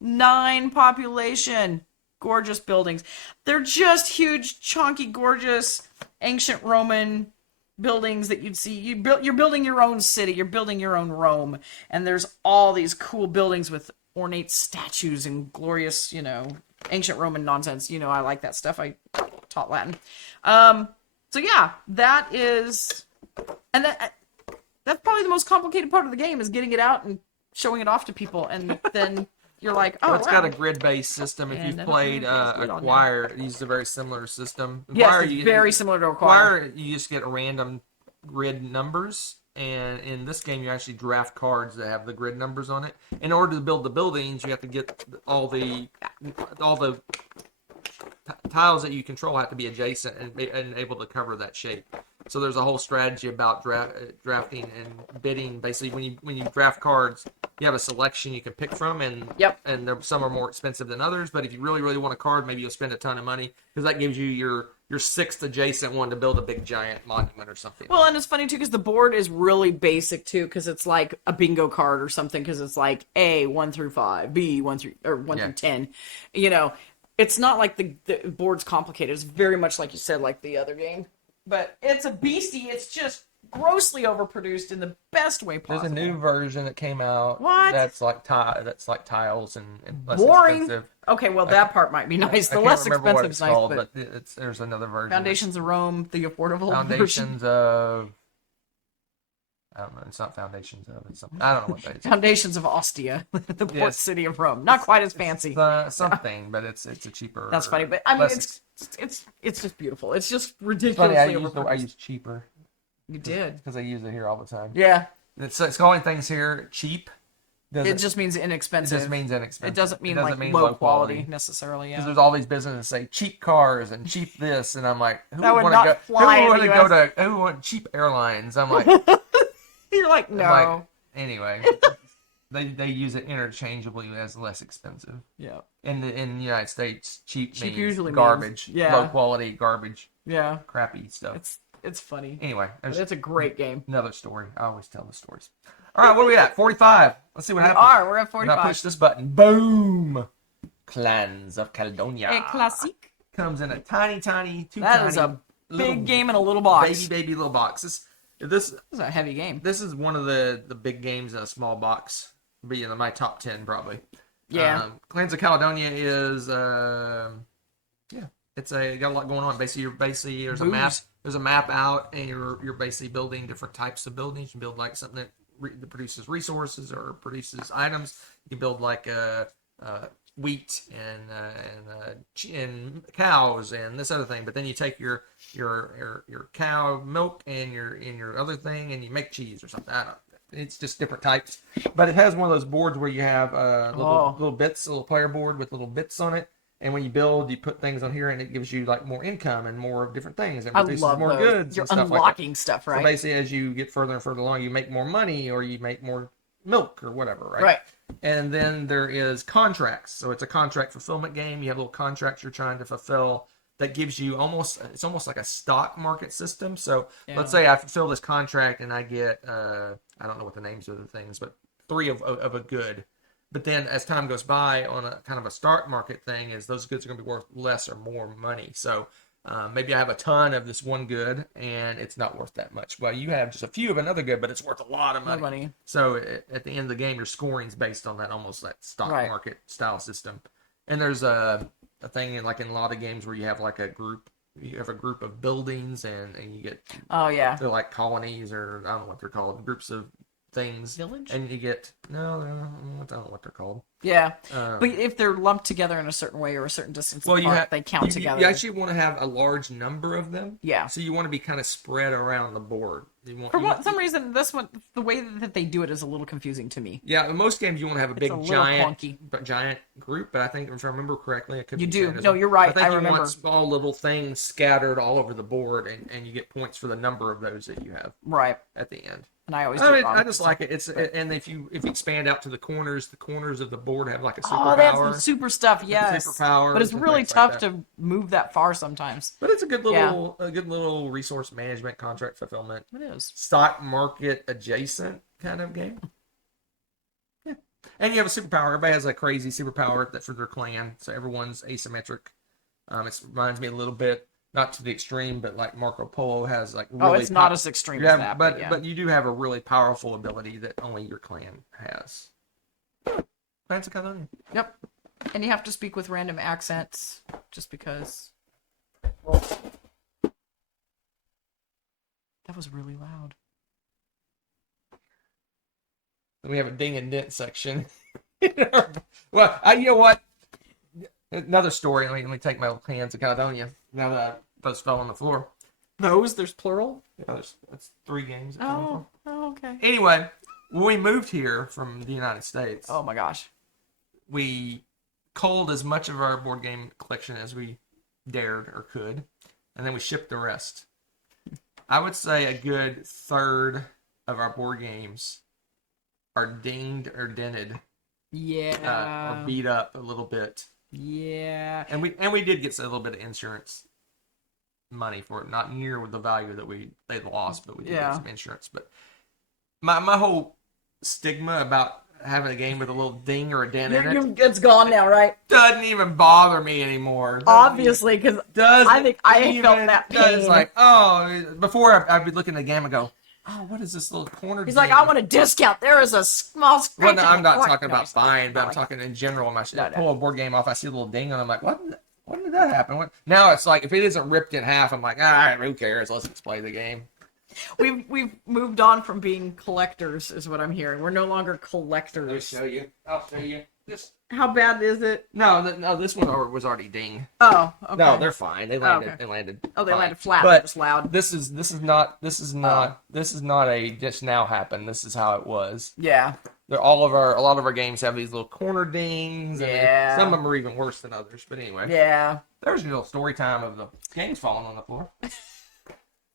9 population. Gorgeous buildings. They're just huge, chunky, gorgeous, ancient Roman buildings that you'd see. You're building your own city. You're building your own Rome. And there's all these cool buildings with ornate statues and glorious, ancient Roman nonsense. I like that stuff. I taught Latin. So yeah, that is, and that's probably the most complicated part of the game, is getting it out and showing it off to people. And then you're like, oh, it's got a grid-based system. If you've played Acquire, it uses a very similar system. Yes, it's very similar to Acquire. You just get random grid numbers, and in this game, you actually draft cards that have the grid numbers on it. In order to build the buildings, you have to get all the tiles that you control have to be adjacent and able to cover that shape. So there's a whole strategy about drafting and bidding. Basically, when you draft cards, you have a selection you can pick from, and some are more expensive than others. But if you really, really want a card, maybe you'll spend a ton of money because that gives you your sixth adjacent one to build a big giant monument or something. Well, and it's funny too because the board is really basic too because it's like a bingo card or something because it's like A 1 through 5, B 1 through 10. You know, it's not like the board's complicated. It's very much like you said, like the other game. But it's a beastie. It's just grossly overproduced in the best way possible. There's a new version that came out. What? That's like tiles and less boring. expensive. Okay, well that part might be nice. The less expensive is nice, called, but there's another version. Foundations of Rome, the affordable Foundations version. of. I don't know. It's not Foundations of. It's something. I don't know what that is. Foundations of Ostia, the port city of Rome. Not quite as fancy. Something, but it's a cheaper. That's funny, but I mean it's just beautiful. It's just ridiculously overpriced. I use cheaper. You did because I use it here all the time. Yeah, it's calling things here cheap. It just means inexpensive. It just means inexpensive. It doesn't mean low quality necessarily. Because there's all these businesses that say cheap cars and cheap this, and I'm like, who would want cheap airlines? I'm like, you're like, no. Like, anyway, they use it interchangeably as less expensive. Yeah. In the United States, cheap means usually garbage. Means, low quality garbage. Yeah. Crappy stuff. It's funny. Anyway, it's a great game. Another story. I always tell the stories. All right, what are we at? 45. Let's see what happens. We're at 45. When I push this button, boom! Clans of Caledonia. A classic. Comes in a tiny, That is a big game in a little box. Baby little box. This is a heavy game. This is one of the big games in a small box. Be in my top 10 probably. Yeah. Clans of Caledonia is it's got a lot going on. Basically there's a map. There's a map out, and you're basically building different types of buildings. You build like something that produces resources or produces items. You build like wheat and cows and this other thing. But then you take your cow milk and your other thing, and you make cheese or something. I don't know. It's just different types. But it has one of those boards where you have little bits, a little player board with little bits on it. And when you build, you put things on here, and it gives you like more income and more different things. And produces more goods. You're and stuff unlocking like stuff, right? So basically, as you get further and further along, you make more money, or you make more milk, or whatever, right? Right. And then there is contracts. So it's a contract fulfillment game. You have little contracts you're trying to fulfill that gives you it's almost like a stock market system. So let's say I fulfill this contract and I get I don't know what the names of the things, but 3 of a good. But then as time goes by on a kind of a stock market thing, is those goods are going to be worth less or more money. So maybe I have a ton of this one good and it's not worth that much. Well, you have just a few of another good, but it's worth a lot of money. So at the end of the game, your scoring is based on that, almost that stock market style system. And there's a thing in a lot of games where you have like a group. You have a group of buildings and you get they're like colonies, or I don't know what they're called, groups of things. Village? And you get I don't know what they're called. Yeah, but if they're lumped together in a certain way or a certain distance apart, they count together. You actually want to have a large number of them. Yeah. So you want to be kind of spread around the board. Some reason, this one, the way that they do it is a little confusing to me. Yeah, in most games you want to have a big giant group, but I think if I remember correctly, you do. No, you're right. I remember. You want small little things scattered all over the board, and you get points for the number of those that you have. Right. At the end. And I always I just like it. And if you expand out to the corners of the board have like a superpower. That's the super stuff, yes. Superpower. But it's really tough to move that far sometimes. But it's a good little resource management, contract fulfillment. It is. Stock market adjacent kind of game. Yeah. And you have a superpower. Everybody has a crazy superpower for their clan, so everyone's asymmetric. It reminds me a little bit, not to the extreme, but like Marco Polo has like really it's not as extreme as that. But you do have a really powerful ability that only your clan has. Clans of Caledonia. Yep. And you have to speak with random accents just because. That was really loud. Then we have a ding and dent section. Well, you know what? Another story. Let me take my Clans of Caledonia. Now that those fell on the floor. There's plural? Yeah, that's 3 games. Oh, okay. Anyway, when we moved here from the United States. Oh my gosh. We culled as much of our board game collection as we dared or could, and then we shipped the rest. I would say a good third of our board games are dinged or dented, Yeah. or beat up a little bit. Yeah. And we did get a little bit of insurance money for it, not near the value that they lost, but we did get some insurance. But my whole stigma about having a game with a little ding or a dent in it, It's gone now, right? doesn't even bother me anymore. Obviously, because I think I felt that pain. It's like, oh, before I'd be looking at the game and go, oh, what is this little corner? He's like, I want a discount. There is a small scratch. Well, no, I'm not talking about buying, but I'm talking in general. When I pull a board game off, I see a little ding, and I'm like, what? When did that happen? Now it's like, if it isn't ripped in half, I'm like, who cares? Let's just play the game. We've moved on from being collectors, is what I'm hearing. We're no longer collectors. Let me show you. I'll show you. How bad is it? No, this one was already dinged. Oh, okay. No, they're fine. They landed. Okay. They landed. Oh, they fine. landed flat. But It's loud. This is not a just now happened. This is how it was. Yeah. A lot of our games have these little corner dings. Yeah. And some of them are even worse than others. But anyway. Yeah. There's your little story time of the games falling on the floor.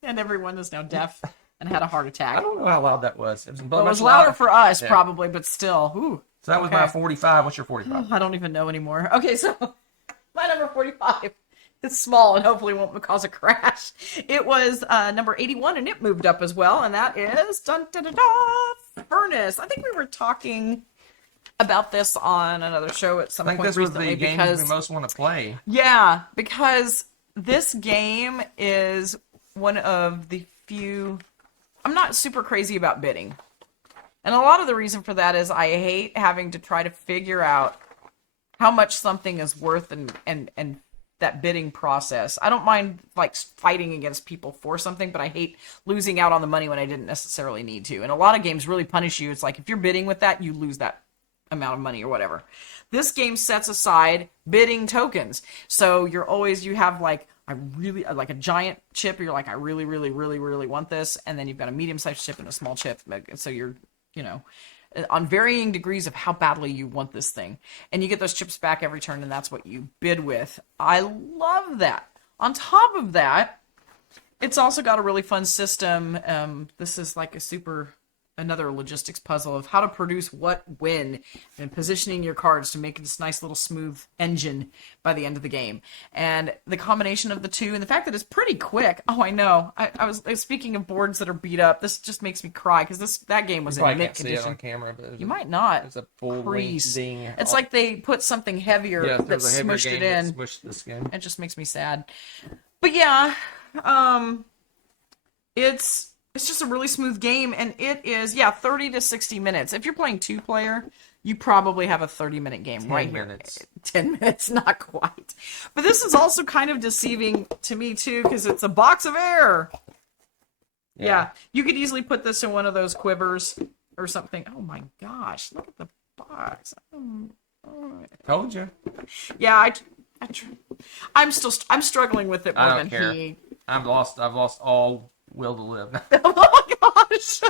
And everyone is now deaf and had a heart attack. I don't know how loud that was. It was louder for us, probably, but still. Ooh. So that was my 45. What's your 45? I don't even know anymore. Okay, so my number 45 is small and hopefully won't cause a crash. It was number 81, and it moved up as well, and that is Furnace. I think we were talking about this on another show at some point recently. I think this was the game we most want to play. Yeah, because this game is one of the few... I'm not super crazy about bidding. And a lot of the reason for that is I hate having to try to figure out how much something is worth and that bidding process. I don't mind like fighting against people for something, but I hate losing out on the money when I didn't necessarily need to. And a lot of games really punish you. It's like if you're bidding with that, you lose that amount of money or whatever. This game sets aside bidding tokens. So you have like like a giant chip. You're like, I really, really, really, really want this. And then you've got a medium-sized chip and a small chip. So you're, on varying degrees of how badly you want this thing. And you get those chips back every turn, and that's what you bid with. I love that. On top of that, it's also got a really fun system. This is like another logistics puzzle of how to produce what when and positioning your cards to make this nice little smooth engine by the end of the game. And the combination of the two and the fact that it's pretty quick. Oh, I know. I was speaking of boards that are beat up. This just makes me cry because that game was in mint condition. See it on camera, but you might not. It's a full ding. It's like they put something heavier that smushed it in. Smushed the skin. It just makes me sad. But yeah, it's just a really smooth game, and it is, 30 to 60 minutes. If you're playing 2-player, you probably have a 30-minute game right here. 10 minutes, not quite. But this is also kind of deceiving to me, too, because it's a box of air. Yeah, you could easily put this in one of those quivers or something. Oh, my gosh, look at the box. Told you. Yeah, I'm struggling with it more than care. I've lost all will to live. Oh my gosh!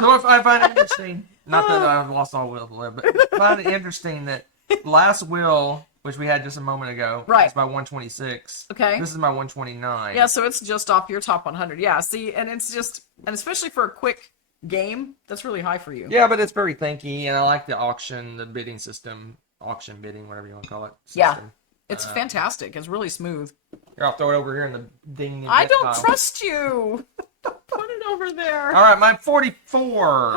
So if I find it interesting, not that I've lost all will to live, but I find it interesting that last will, which we had just a moment ago, is my 126. Okay. This is my 129. Yeah, so it's just off your top 100. Yeah, see, and especially for a quick game, that's really high for you. Yeah, but it's very thanky, and I like the bidding system, auction bidding, whatever you want to call it. System. Yeah. It's fantastic. It's really smooth. Here, I'll throw it over here in the ding. I don't trust you. Put it over there. All right, my 44.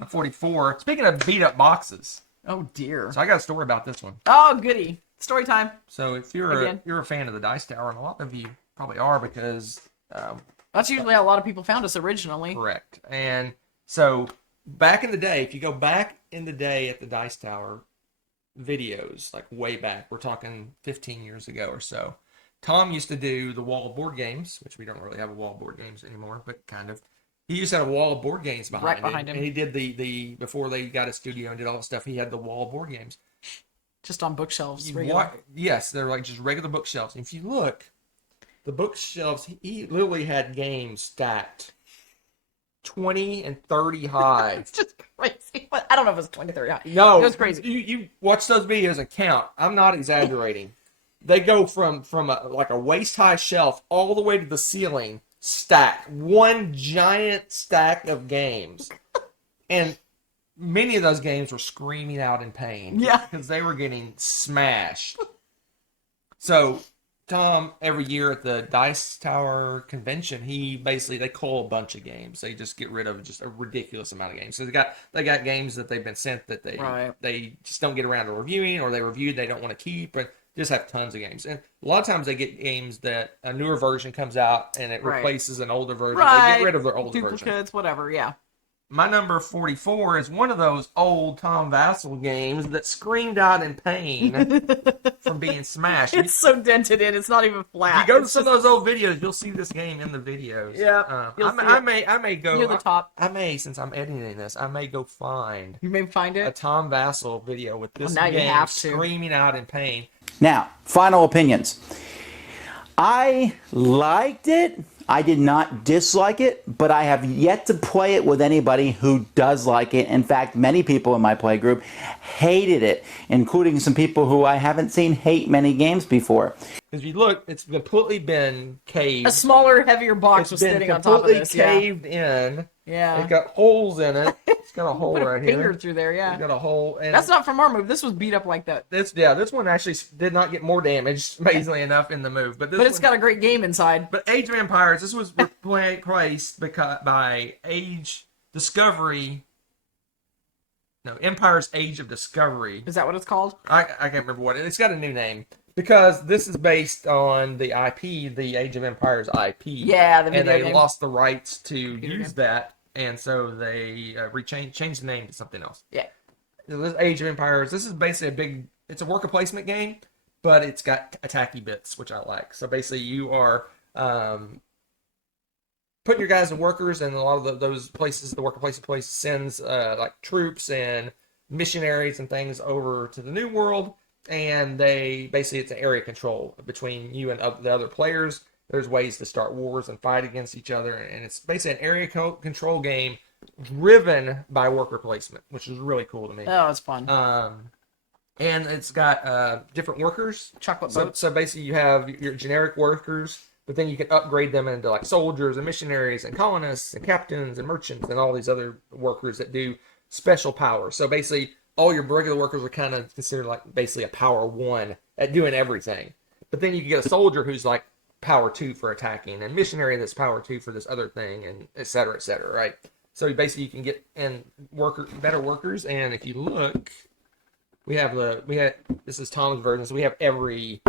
My 44. Speaking of beat up boxes. Oh dear. So I got a story about this one. Oh goody. Story time. So if you're a fan of the Dice Tower, and a lot of you probably are because that's usually how a lot of people found us originally. Correct. And so back in the day, if you go back in the day at the Dice Tower videos, like way back, we're talking 15 years ago or so, Tom used to do the wall of board games, which we don't really have a wall of board games anymore, but kind of. He used to have a wall of board games behind him. And he did the before they got a studio and did all the stuff, he had the wall of board games. Just on bookshelves. Yes, they're like just regular bookshelves. And if you look, the bookshelves, he literally had games stacked 20 and 30 high. It's just crazy. I don't know if it was 20, 30 high. No. It was crazy. You watch those videos and count. I'm not exaggerating. They go from a waist-high shelf all the way to the ceiling, stacked. One giant stack of games. And many of those games were screaming out in pain. Yeah. Because they were getting smashed. So Tom, every year at the Dice Tower convention, they cull a bunch of games. They just get rid of just a ridiculous amount of games. So they got games that they've been sent that they just don't get around to reviewing, or they reviewed they don't want to keep, and just have tons of games. And a lot of times they get games that a newer version comes out and it replaces an older version. Right. They get rid of their older version. Duplicates, whatever, yeah. My number 44 is one of those old Tom Vassell games that screamed out in pain from being smashed. It's so dented in, it's not even flat. If you go to some of those old videos, you'll see this game in the videos. Yeah. I may go near the top. Since I'm editing this, I may go find. You may find a it. Tom Vassell video with this now you game have to. screaming out in pain. Now, final opinions. I liked it. I did not dislike it, but I have yet to play it with anybody who does like it. In fact, many people in my play group hated it, including some people who I haven't seen hate many games before. If you look, it's completely been caved. A smaller, heavier box was sitting on top of this. It's been completely caved in. Yeah. It's got holes in it. It's got a hole right here. Finger through there, yeah. It's got a hole. And that's not from our move. This was beat up like that. This one actually did not get more damage, amazingly enough, in the move. But it's got a great game inside. But Age of Empires, this was replaced by Age Discovery. No, Empire's Age of Discovery. Is that what it's called? I can't remember what it's got a new name. Because this is based on the IP, the Age of Empires IP. Yeah, the video and they game. lost the rights to use that, and so they changed the name to something else. Yeah. This Age of Empires, this is basically it's a worker placement game, but it's got attacky bits, which I like. So basically you are putting your guys in workers, and a lot of those places, the worker placement place sends like troops and missionaries and things over to the New World. And it's an area control between you and the other players. There's ways to start wars and fight against each other, and it's basically an area control game driven by worker placement, which is really cool to me. Oh, it's fun. And it's got different workers. Chocolate boats. So basically you have your generic workers, but then you can upgrade them into like soldiers and missionaries and colonists and captains and merchants and all these other workers that do special powers. So basically all your regular workers are kind of considered like basically a power 1 at doing everything. But then you can get a soldier who's like power 2 for attacking, and missionary that's power 2 for this other thing, and et cetera, right? So basically you can get better workers. And if you look, this is Tom's version, so we have every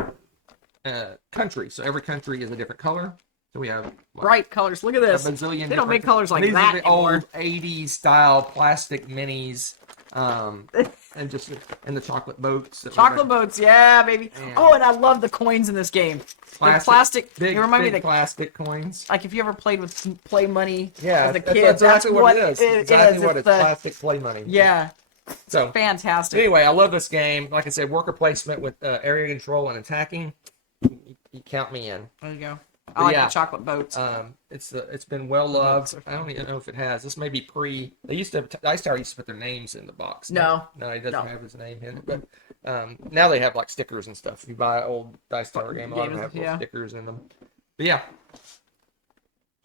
country. So every country is a different color. So we have bright colors. Look at this. They don't make colors like that anymore. These are the old 80s style plastic minis. And the chocolate boats. Chocolate boats, yeah, baby. And I love the coins in this game. Plastic. Big, they remind me of plastic coins. Like if you ever played with play money as a kid, that's exactly what it is. Exactly what it's plastic play money. Yeah. So fantastic. Anyway, I love this game. Like I said, worker placement with area control and attacking. You count me in. There you go. I like the chocolate boats. It's been well loved. I don't even know if it has. This may be Dice Tower used to put their names in the box. No, he doesn't have his name in it. But now they have like stickers and stuff. If you buy an old Dice Tower game, a lot of them have little stickers in them. But yeah.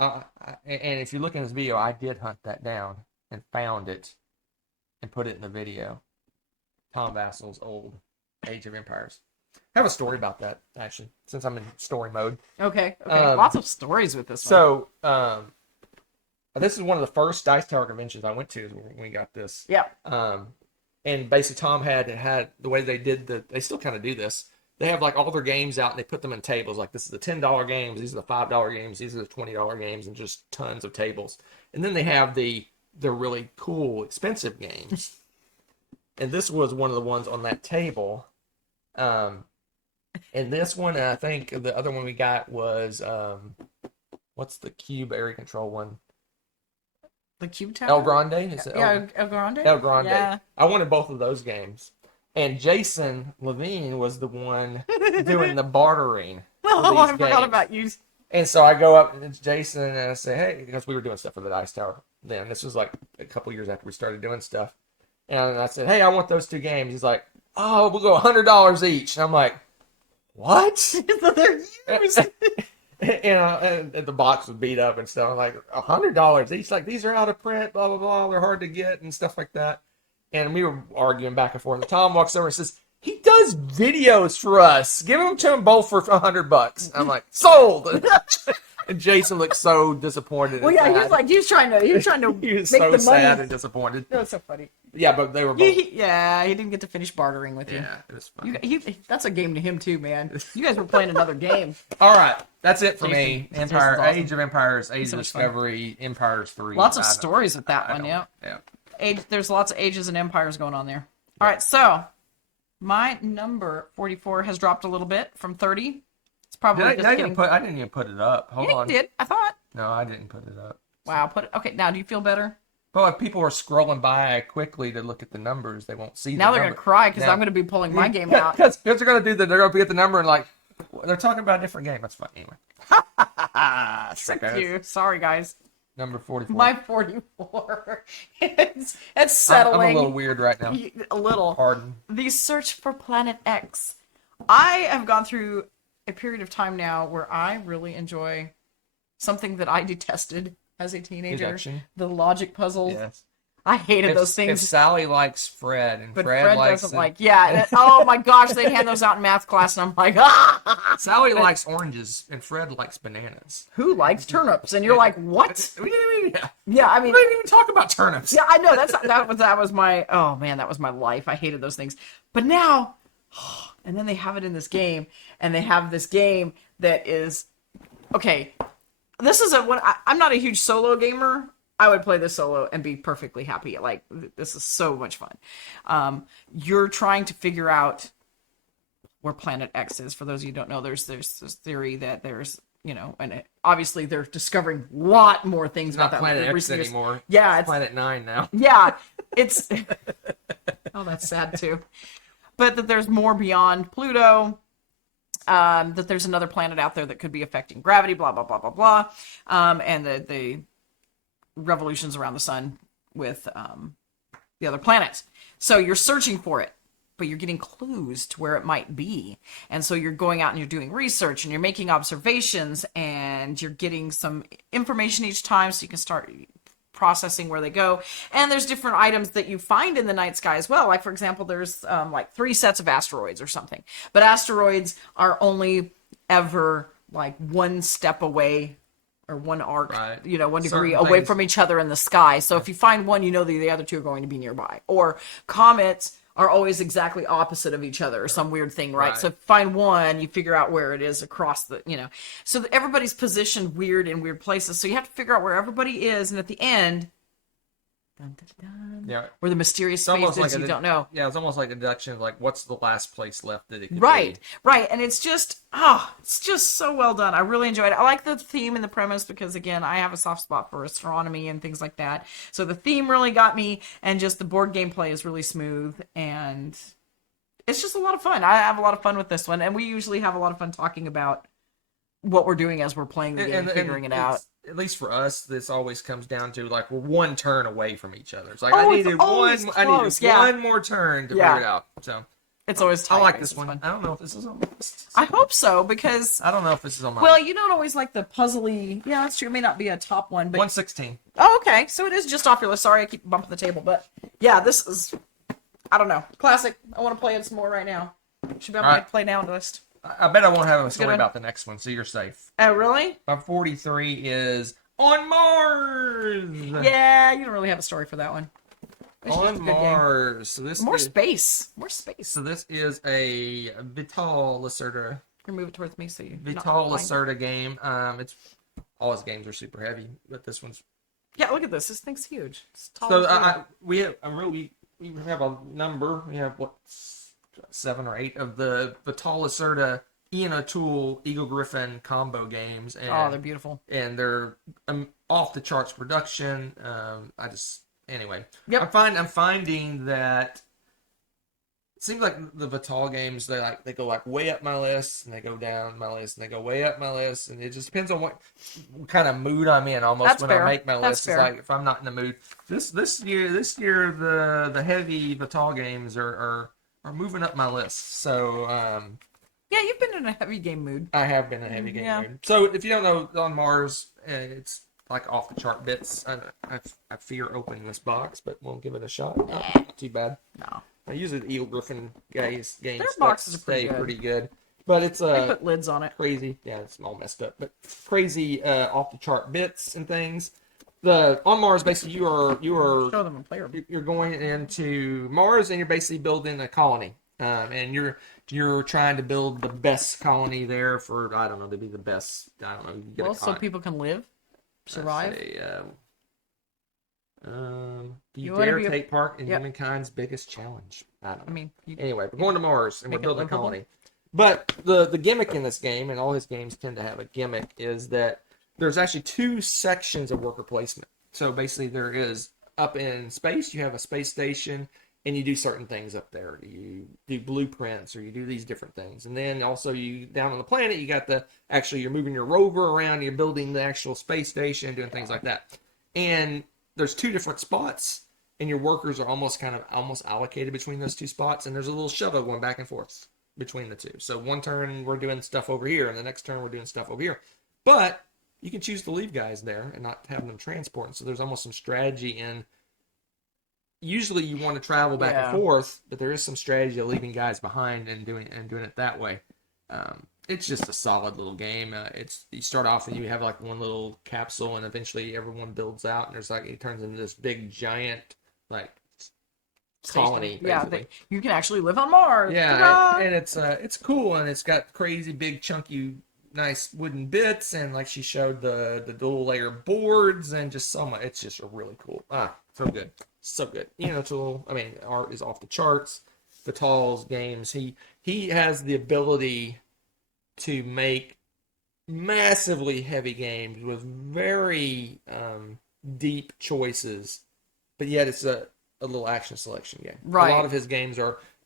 And if you look in this video, I did hunt that down and found it and put it in the video. Tom Vassell's old Age of Empires. I have a story about that, actually, since I'm in story mode. Okay. Lots of stories with this one. So, this is one of the first Dice Tower conventions I went to when we got this. Yeah. And basically Tom had the way they did they still kind of do this. They have like all their games out and they put them in tables. Like this is the $10 games, these are the $5 games, these are the $20 games, and just tons of tables. And then they have the really cool, expensive games. And this was one of the ones on that table. And this one, and I think the other one we got was what's the cube area control one? The Cube Tower? El Grande? Is it El Grande? El Grande. Yeah. I wanted both of those games. And Jason Levine was the one doing the bartering. I forgot about you. And so I go up and it's Jason and I say, hey, because we were doing stuff for the Dice Tower then. This was like a couple years after we started doing stuff. And I said, hey, I want those 2 games. He's like, oh, we'll go $100 each. And I'm like, what? So they're used. and the box was beat up and stuff. I'm like, $100. He's like, these are out of print, blah blah blah. They're hard to get and stuff like that. And we were arguing back and forth. And Tom walks over and says, "He does videos for us. Give them to him both for $100." I'm like, sold. And Jason looked so disappointed. Well, yeah, he was trying to he was make so the money. sad and disappointed. That was so funny. Yeah, but they were both. He didn't get to finish bartering with you. Yeah, it was fun. That's a game to him too, man. You guys were playing another game. All right, that's it for me. Jason's Empire, awesome. Age of Empires, Age So of much fun. Discovery, Empires 3. Lots of stories with that one, yeah. There's lots of ages and empires going on there. All right, so my number 44 has dropped a little bit from 30. It's probably I just didn't even put it up. Hold on. You did, I thought. No, I didn't put it up. Wow, okay, now do you feel better? Well, if people are scrolling by quickly to look at the numbers, they won't see. Now they're gonna cry because I'm gonna be pulling my game out. Because they're gonna do that. They're gonna get the number and like they're talking about a different game. That's fine anyway. Thank you. Sorry, guys. Number 44. My 44. it's settling. I'm a little weird right now. A little. Pardon. The Search for Planet X. I have gone through a period of time now where I really enjoy something that I detested as a teenager. Deduction. The logic puzzles. Yes. I hated those If things. Sally likes Fred and But Fred likes doesn't like, yeah. Oh my gosh, they'd hand those out in math class, and I'm like, Sally likes oranges and Fred likes bananas. who likes turnips? And you're like, what? Yeah. Yeah, I mean, We didn't even talk about turnips. yeah, I know that was my, oh man, that was my life. I hated those things. But now, and then they have it in this game, and they have this game that is, okay, this is I'm not a huge solo gamer. I would play this solo and be perfectly happy. Like, this is so much fun. You're trying to figure out where Planet X is. For those of you who don't know, there's this theory that there's, and obviously they're discovering a lot more things about that. Planet X anymore. Yeah, it's Planet 9 now. Yeah, it's oh, that's sad too. But that there's more beyond Pluto. That there's another planet out there that could be affecting gravity. Blah blah blah blah blah. And the revolutions around the sun with the other planets. So you're searching for it, but you're getting clues to where it might be. And so you're going out and you're doing research and you're making observations and you're getting some information each time so you can start processing where they go. And there's different items that you find in the night sky as well. Like, for example, there's like 3 sets of asteroids or something. But asteroids are only ever like 1 step away, or 1 arc, right. 1 degree Certain away things. from each other in the sky. So if you find one, the other 2 are going to be nearby. Or comets are always exactly opposite of each other, or some weird thing, right? So if you find one, you figure out where it is across the, So everybody's positioned weird in weird places. So you have to figure out where everybody is, and at the end, dun, dun, dun, Yeah. where the mysterious space is, you don't know. Yeah, it's almost like a deduction of like what's the last place left that it could Right, be. right. And it's just so well done. I really enjoyed it. I like the theme and the premise because, again, I have a soft spot for astronomy and things like that. So the theme really got me, and just the board gameplay is really smooth, and it's just a lot of fun. I have a lot of fun with this one, and we usually have a lot of fun talking about what we're doing as we're playing the game, figuring it out. At least for us, this always comes down to like we're 1 turn away from each other. It's like Oh, I it's needed always one close, yeah. one more turn to Yeah. figure it out. So It's always tight. I like It's this one. fun. I don't know if this is on my list. I hope so, because, I don't know if this is on my well, you don't always like the puzzly. Yeah, that's true. It may not be a top one, but 116. oh, okay. So it is just off your list. Sorry, I keep bumping the table, but yeah, this is, I don't know, classic. I want to play it some more right now. Should be on my Alright. play now list. I bet I won't have a good story one. about the next one, so you're safe. Oh, really? My 43 is On Mars. Yeah, you don't really have a story for that one. It's just a On good game. Mars. So this More is, space. More space. So this is a Vital Lacerda. Move it towards me so you. Vital Lacerda game. It's all his games are super heavy, but this one's. Yeah, look at this. This thing's huge. It's tall. So as hell. we have a number. We have 7 or 8 of the Vital Lacerda Ian O'Toole Eagle Griffin combo games, and Oh, they're beautiful. and they're off the charts production. Anyway. Yep. I'm finding that it seems like the Vital games they go like way up my list and they go down my list and they go way up my list, and it just depends on what kind of mood I'm in almost. That's when fair. I make my That's list. fair. It's like if I'm not in the mood. This year the heavy Vital games are moving up my list. So Yeah, you've been in a heavy game mood. I have been in a heavy game Yeah. mood. So if you don't know, on Mars, it's like off the chart bits. I fear opening this box, but we'll give it a shot. Not too bad. No. I usually the Eel Griffin games Their boxes are pretty good. But it's They put lids on it. crazy. Yeah, it's all messed up, but crazy off the chart bits and things. The on Mars, basically, you are Show them a player. you're going into Mars and you're basically building a colony, and you're trying to build the best colony there for, I don't know, to be the best. I don't know. You get Well, a so people can live, survive. Do you You wanna dare be a- take part in Yep. humankind's biggest challenge? I don't know. I mean, Anyway, we're going to Mars and we're Make it building a livable. colony. But the gimmick in this game, and all his games tend to have a gimmick, is that there's actually two sections of worker placement. So basically, there is up in space, you have a space station, and you do certain things up there. You do blueprints, or you do these different things. And then also, you down on the planet, you got you're moving your rover around, you're building the actual space station, doing things like that. And there's two different spots, and your workers are almost allocated between those two spots, and there's a little shuttle going back and forth between the two. So one turn we're doing stuff over here, and the next turn we're doing stuff over here. But you can choose to leave guys there and not have them transport. So there's almost some strategy in. Usually you want to travel back and forth, but there is some strategy of leaving guys behind and doing it that way. It's just a solid little game. You start off and you have like one little capsule, and eventually everyone builds out, and it turns into this big giant like colony. Yeah, basically. you can actually live on Mars. Yeah, Ta-da! and it's cool, and it's got crazy big chunky nice wooden bits, and like she showed the dual layer boards, and just so much. It's just a really cool. So good, so good. It's a little. I mean, art is off the charts. Vital's games. He has the ability to make massively heavy games with very deep choices, but yet it's a little action selection game. Right. A lot of his games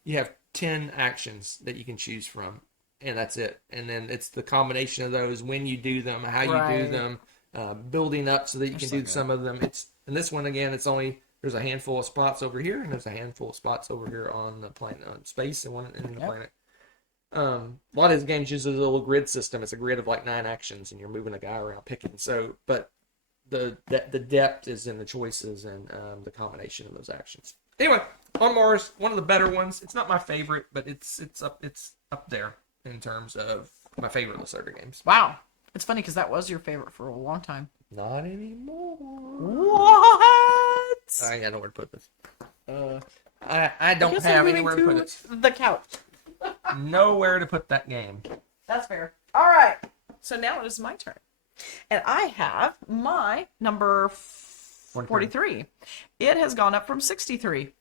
you have 10 actions that you can choose from, and that's it. And then it's the combination of those, when you do them, how you do them, building up so that you can do some of them. And this one, again, there's a handful of spots over here, and there's a handful of spots over here on the planet, on space, and one in the planet. A lot of his games uses a little grid system. It's a grid of like 9 actions, and you're moving a guy around picking. So, but the depth is in the choices and the combination of those actions. Anyway, on Mars, one of the better ones. It's not my favorite, but it's up there in terms of my favorite Lacerda games. Wow, it's funny because that was your favorite for a long time. Not anymore. What? I got nowhere to put this. I don't have anywhere to put it. The couch. Nowhere to put that game. That's fair. All right. So now it is my turn. And I have my number 43. It has gone up from 63.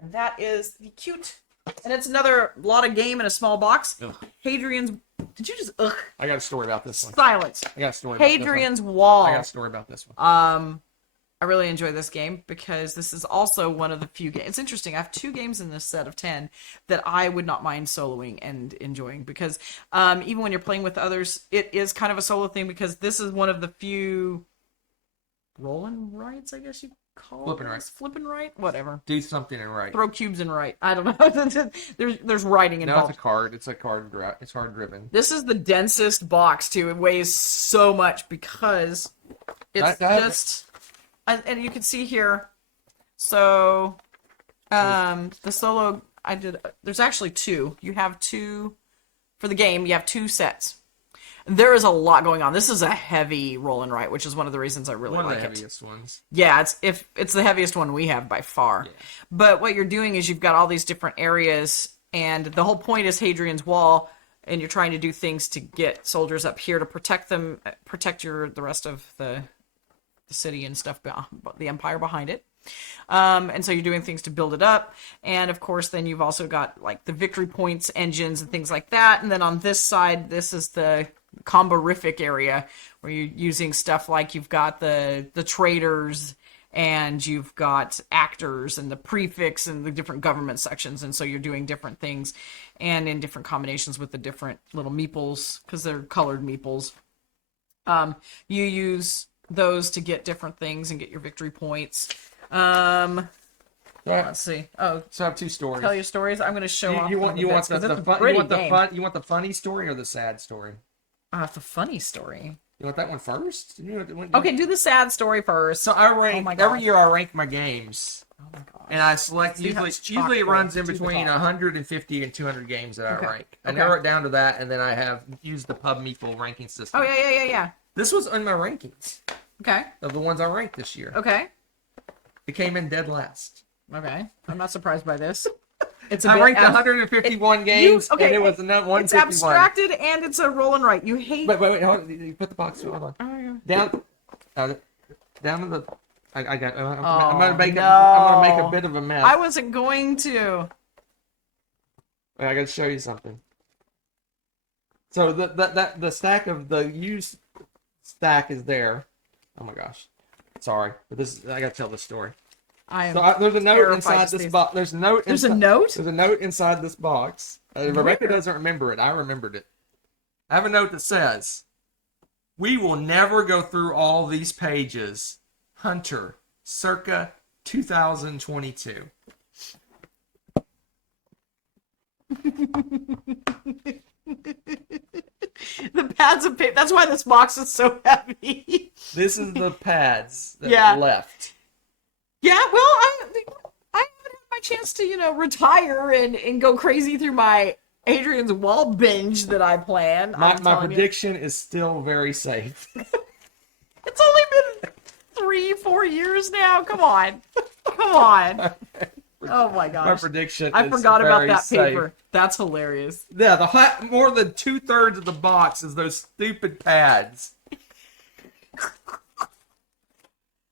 And that is the cute. And it's another lot of game in a small box. Ugh. Hadrian's. Did you just. Ugh. I got a story about this one. Silence. I got a story about Hadrian's this one. Wall. I got a story about this one. I really enjoy this game because this is also one of the few games. It's interesting. I have 2 games in this set of 10 that I would not mind soloing and enjoying because even when you're playing with others, it is kind of a solo thing because this is one of the few rolling rights, I guess you call it. Flipping right? Whatever. Do something and right. Throw cubes and right. I don't know. there's writing involved. No, it's a card. It's card driven. This is the densest box too. It weighs so much because it's just. And you can see here, so the solo I did. There's actually 2. You have 2 for the game. You have 2 sets. There is a lot going on. This is a heavy roll and write, which is one of the reasons I really like it. One of the heaviest ones. Yeah, it's the heaviest one we have by far. Yeah. But what you're doing is you've got all these different areas, and the whole point is Hadrian's Wall, and you're trying to do things to get soldiers up here to protect them, the rest of the city and stuff, the empire behind it. And so you're doing things to build it up. And of course, then you've also got like the victory points engines and things like that. And then on this side, this is the comborific area where you're using stuff like you've got the traders and you've got actors and the prefix and the different government sections. And so you're doing different things and in different combinations with the different little meeples because they're colored meeples. You use those to get different things and get your victory points. Let's see. Oh, So I have two stories. tell your stories. I'm going to show off. You want the the game. you want the funny story or the sad story? The funny story. You want that one first? Okay, do the sad story first. So I rank every year. I rank my games. Oh my gosh. And I select usually it runs in to the between top. 150 and 200 games that Okay. I rank. I Okay. narrow it down to that, and then I have used the Pub Meeple ranking system. Oh yeah. This was in my rankings Okay. of the ones I ranked this year. Okay. It came in dead last. Okay. I'm not surprised by this. It's I ranked 151 games, and it was not 151. It's abstracted and it's a roll and write. You hate. Wait, hold on. You put the box. Hold on. Oh, yeah. Down to the. I got. I'm Oh, gonna make. no. I'm gonna make a bit of a mess. I wasn't going to. Wait, I gotta show you something. So the stack of the used stack is there. Oh my gosh, sorry, but I gotta tell this story. There's a note inside this box. There's a note. There's a note. There's a note inside this box. Rebecca doesn't remember it. I remembered it. I have a note that says, "We will never go through all these pages. Hunter, circa 2022." The pads of paper. That's why this box is so heavy. This is the pads that Yeah. left. Yeah, well, I haven't had my chance to, retire and go crazy through my Adrian's Wall binge that I planned. My prediction is still very safe. It's only been 3-4 years now. Come on. Oh my gosh. My prediction I is forgot about very that safe. paper. That's hilarious. Yeah, more than 2/3 of the box is those stupid pads.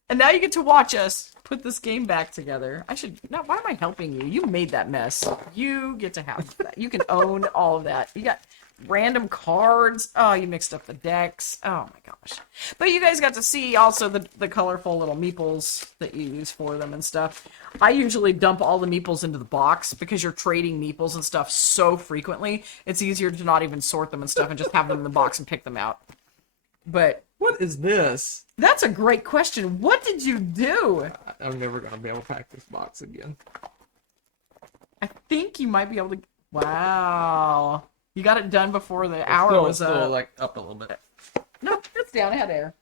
And now you get to watch us put this game back together. Why am I helping you? You made that mess. You get to have that. You can own all of that. You got random cards. Oh, you mixed up the decks. Oh my gosh. But you guys got to see also the colorful little meeples that you use for them and stuff. I usually dump all the meeples into the box because you're trading meeples and stuff so frequently. It's easier to not even sort them and stuff and just have them in the box and pick them out. But what is this? That's a great question. What did you do? I'm never going to be able to pack this box again. I think you might be able to... Wow. You got it done before the hour was up. Still like up a little bit. No, it's down. It had air.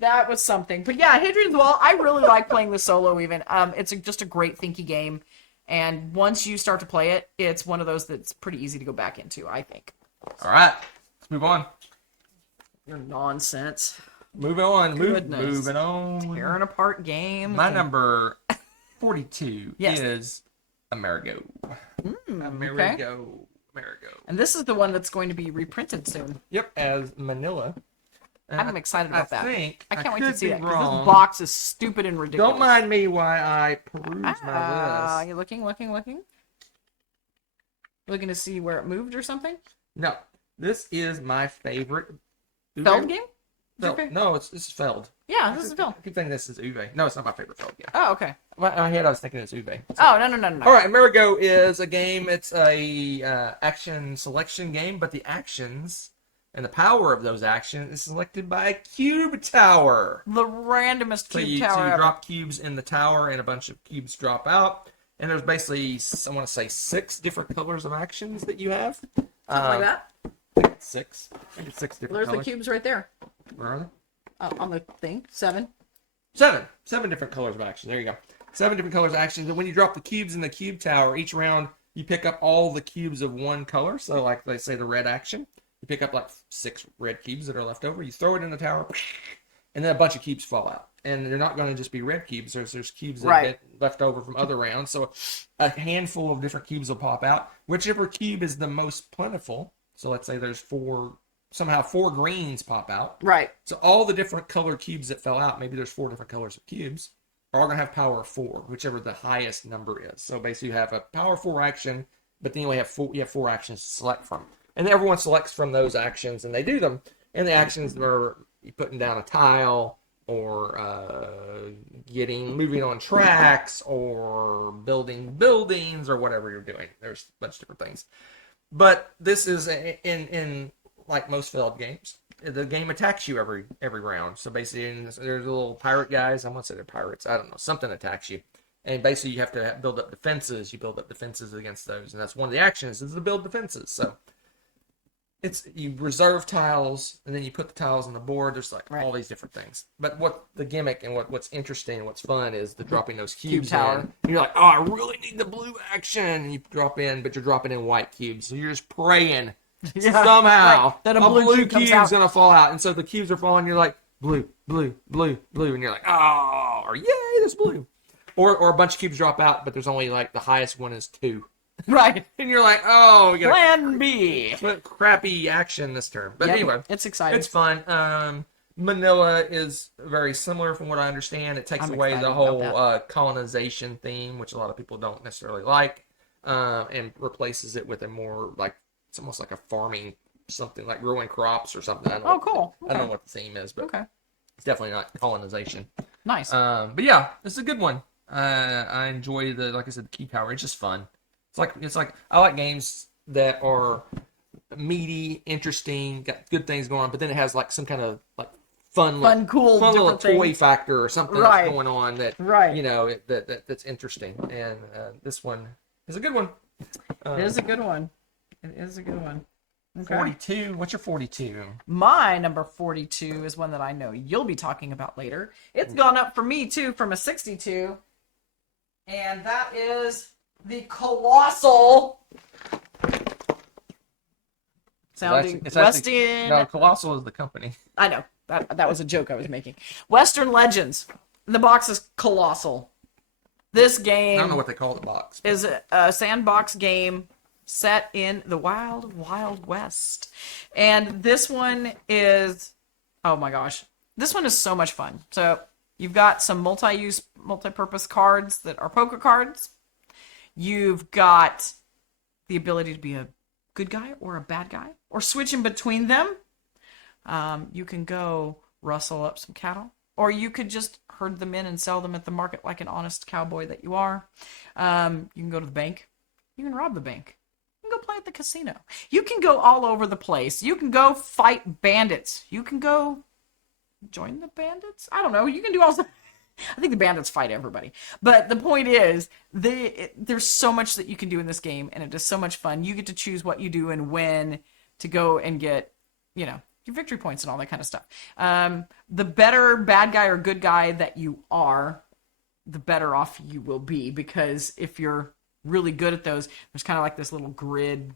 That was something. But yeah, Hadrian's Wall, I really like playing the solo even. It's just a great thinky game. And once you start to play it, it's one of those that's pretty easy to go back into, I think. All right. Let's move on. Your nonsense. Moving on. Goodness. Moving on. Tearing apart games. My number 42 Yes. is Amerigo. Amerigo. Okay. Amerigo. And this is the one that's going to be reprinted soon. Yep, as Manila. And I'm excited about that. I can't wait to could see be that because wrong. this box is stupid and ridiculous. Don't mind me while I peruse my list. You looking? Looking to see where it moved or something? No, this is my favorite. Feld game? Feld. No, it's Feld. Yeah, this is Feld. I keep thinking this is Uwe. No, it's not my favorite Feld game. Oh, okay. In my head, I was thinking it's Uwe. Oh, no. All right, Amerigo is a game. It's a action selection game, but the actions and the power of those actions is selected by a cube tower. The randomest cube tower So you ever. drop cubes in the tower, and a bunch of cubes drop out. And there's basically, I want to say, 6 different colors of actions that you have. Something like that. I think it's 6. I think it's 6 different There's colors. the cubes right there. Where are they? On the thing. 7. 7 different colors of action. There you go. 7 different colors of action. And when you drop the cubes in the cube tower, each round you pick up all the cubes of one color. So, like they say, the red action. You pick up like 6 red cubes that are left over. You throw it in the tower, and then a bunch of cubes fall out. And they're not going to just be red cubes. There's cubes that get left over from other rounds. So a handful of different cubes will pop out. Whichever cube is the most plentiful. So let's say there's 4 greens pop out. Right. So all the different colored cubes that fell out, maybe there's 4 different colors of cubes, are all going to have power of 4, whichever the highest number is. So basically you have a power 4 action, but then you only have 4 actions to select from. And everyone selects from those actions, and they do them. And the actions are you putting down a tile, or moving on tracks, or building buildings, or whatever you're doing. There's a bunch of different things. But this is in like most Feld games. The game attacks you every round. So basically, there's little pirate guys. I won't say they're pirates. I don't know. Something attacks you. And basically, you have to build up defenses. You build up defenses against those, and that's one of the actions is to build defenses. So you reserve tiles, and then you put the tiles on the board. There's like all these different things. But what the gimmick and what's interesting and what's fun is the dropping those cubes tower. in. And you're like, oh, I really need the blue action. And you drop in, but you're dropping in white cubes. So you're just praying somehow that a blue cube's gonna fall out. And so the cubes are falling. You're like, blue, blue, blue, blue, and you're like, oh, or yay, there's blue. Or a bunch of cubes drop out, but there's only like the highest one is 2. Right. And you're like, oh, we got Plan B. Crappy action this turn. But anyway, it's exciting. It's fun. Manila is very similar from what I understand. It takes away the whole colonization theme, which a lot of people don't necessarily like, and replaces it with a more like, it's almost like a farming, something like growing crops or something. I don't know cool. I don't know what the theme is, but it's definitely not colonization. Nice. But yeah, it's a good one. I enjoy like I said, the key tower. It's just fun. It's like I like games that are meaty, interesting, got good things going on, but then it has like some kind of like fun cool, little toy factor or something that's going on that you know that's interesting. And this one is a good one. It is a good one. It is a good one. Okay. 42. What's your 42? My number 42 is one that I know you'll be talking about later. It's gone up for me too from a 62, and that is the Colossal. Sounding Western. No, Colossal is the company. I know that was a joke I was making. Western Legends. The box is Colossal. This game. I don't know what they call the box. Is a sandbox game set in the wild, wild west. And this one is, oh my gosh, this one is so much fun. So you've got some multi-use, multi-purpose cards that are poker cards. You've got the ability to be a good guy or a bad guy, or switch in between them. You can go rustle up some cattle, or you could just herd them in and sell them at the market like an honest cowboy that you are. You can go to the bank. You can rob the bank. You can go play at the casino. You can go all over the place. You can go fight bandits. You can go join the bandits. I don't know. You can do all. I think the bandits fight everybody. But the point is, there's so much that you can do in this game, and it is so much fun. You get to choose what you do and when to go and get, you know, your victory points and all that kind of stuff. The better bad guy or good guy that you are, the better off you will be, because if you're really good at those, there's kind of like this little grid,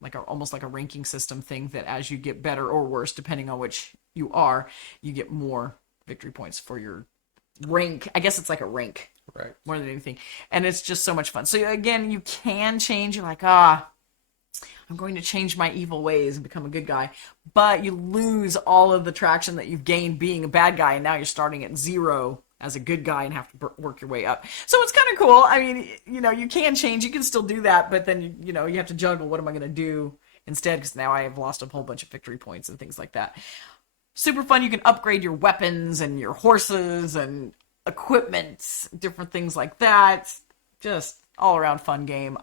like almost like a ranking system thing, that as you get better or worse, depending on which you are, you get more victory points for your rank. I guess it's like a rank, right, more than anything. And it's just so much fun. So again, you can change. You're like, I'm going to change my evil ways and become a good guy, but you lose all of the traction that you've gained being a bad guy, and now you're starting at 0 as a good guy and have to work your way up. So it's kind of cool. I mean, you know, you can change. You can still do that, but then you know you have to juggle. What am I going to do instead? Because now I have lost a whole bunch of victory points and things like that. Super fun. You can upgrade your weapons and your horses and equipment, different things like that. Just all around fun game.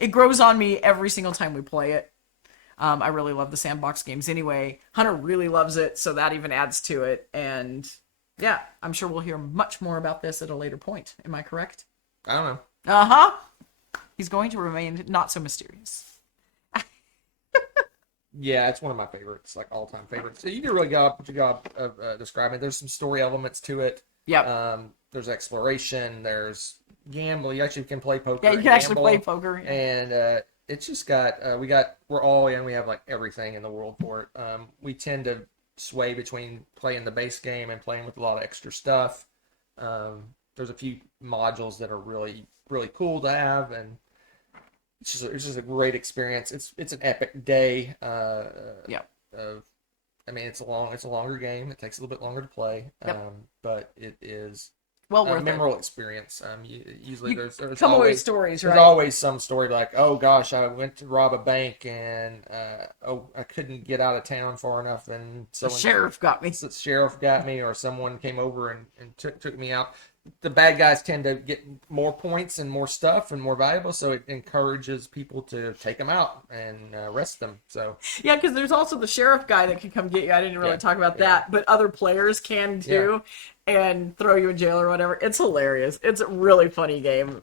It grows on me every single time we play it. I really love the sandbox games anyway. Hunter really loves it, so that even adds to it. And yeah, I'm sure we'll hear much more about this at a later point. Am I correct? I don't know. Uh-huh. He's going to remain not so mysterious. Yeah, it's one of my favorites, like all-time favorites. So you did a really good job of describing it. There's some story elements to it. Yeah. There's exploration. There's gambling. You actually can play poker. Yeah, you can actually play poker. Yeah. And it's just got we're all in. We have like everything in the world for it. We tend to sway between playing the base game and playing with a lot of extra stuff. There's a few modules that are really, really cool to have, and it's just a great experience. It's an epic day. Yeah. I mean, it's a longer game. It takes a little bit longer to play. Yep. But it is well worth a memorable experience. Usually there's come away always stories, right? There's always some story like, oh gosh, I went to rob a bank and I couldn't get out of town far enough, and the sheriff got me. The sheriff got me, or someone came over and took me out. the bad guys tend to get more points and more stuff and more valuable, so it encourages people to take them out and arrest them. So yeah, because there's also the sheriff guy that can come get you. I didn't really talk about that, but other players can too, and throw you in jail or whatever. It's hilarious. It's a really funny game.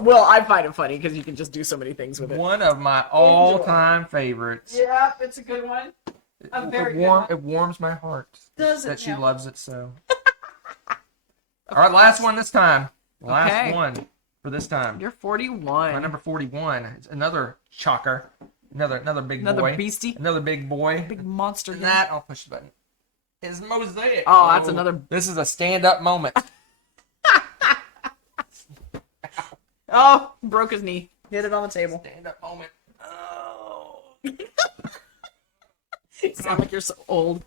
Well, I find it funny because you can just do so many things with it. One of my all-time favorites. Yeah, it's a good one. It warms my heart that she loves it so. All right, last one this time. Last one for this time. You're 41. My number 41. It's another shocker. Another big boy. Another beastie. Another big boy. Big monster. And that, I'll push the button, is Mosaic. Oh, that's another. This is a stand-up moment. Oh, broke his knee. Hit it on the table. Stand-up moment. Oh. You sound like you're so old.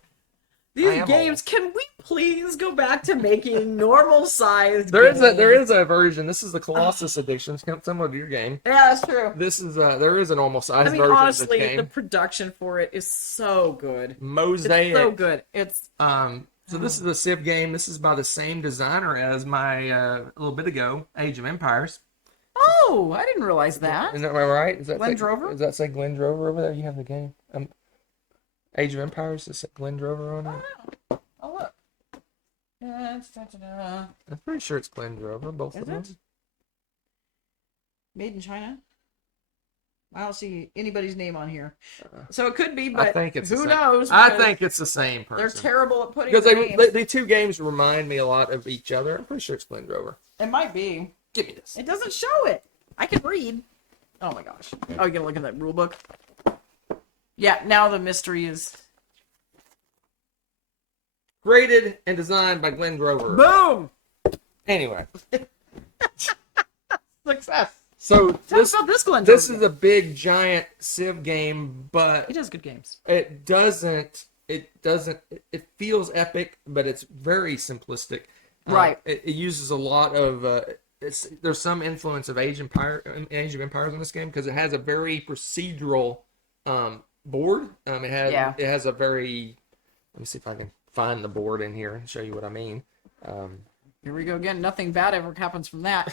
These games, can we please go back to making normal sized games? There is a version. This is the Colossus edition. It's similar to your game. Yeah, that's true. This is there is a normal size version honestly, of this game. the production for it is so good. Mosaic. It's so good. It's so this is a Civ game. This is by the same designer as my a little bit ago, Age of Empires. Oh, I didn't realize that. Am I right? Is that Glenn Drover? Does that say Glenn Drover over there? You have the game. Age of Empires. Does it say Glenn Drover on it? Oh, look. I'm pretty sure it's Glenn Drover. Both of them. Is it? Made in China? I don't see anybody's name on here. So it could be, but I think it's who knows? I think it's the same person. They're terrible at putting because names. the two games remind me a lot of each other. I'm pretty sure it's Glenn Drover. It might be. Give me this. It doesn't show it. I can read. Oh my gosh. Oh, you gonna look in that rule book? Yeah, now the mystery is... Created and designed by Glenn Drover. Boom! Anyway. Success. So This Glenn Drover this is a big, giant Civ game, but... He does good games. It feels epic, but it's very simplistic. Right. It uses a lot of... there's some influence of Age of Empires in this game because it has a very procedural board. It has a very... Let me see if I can find the board in here and show you what I mean. Here we go again. Nothing bad ever happens from that.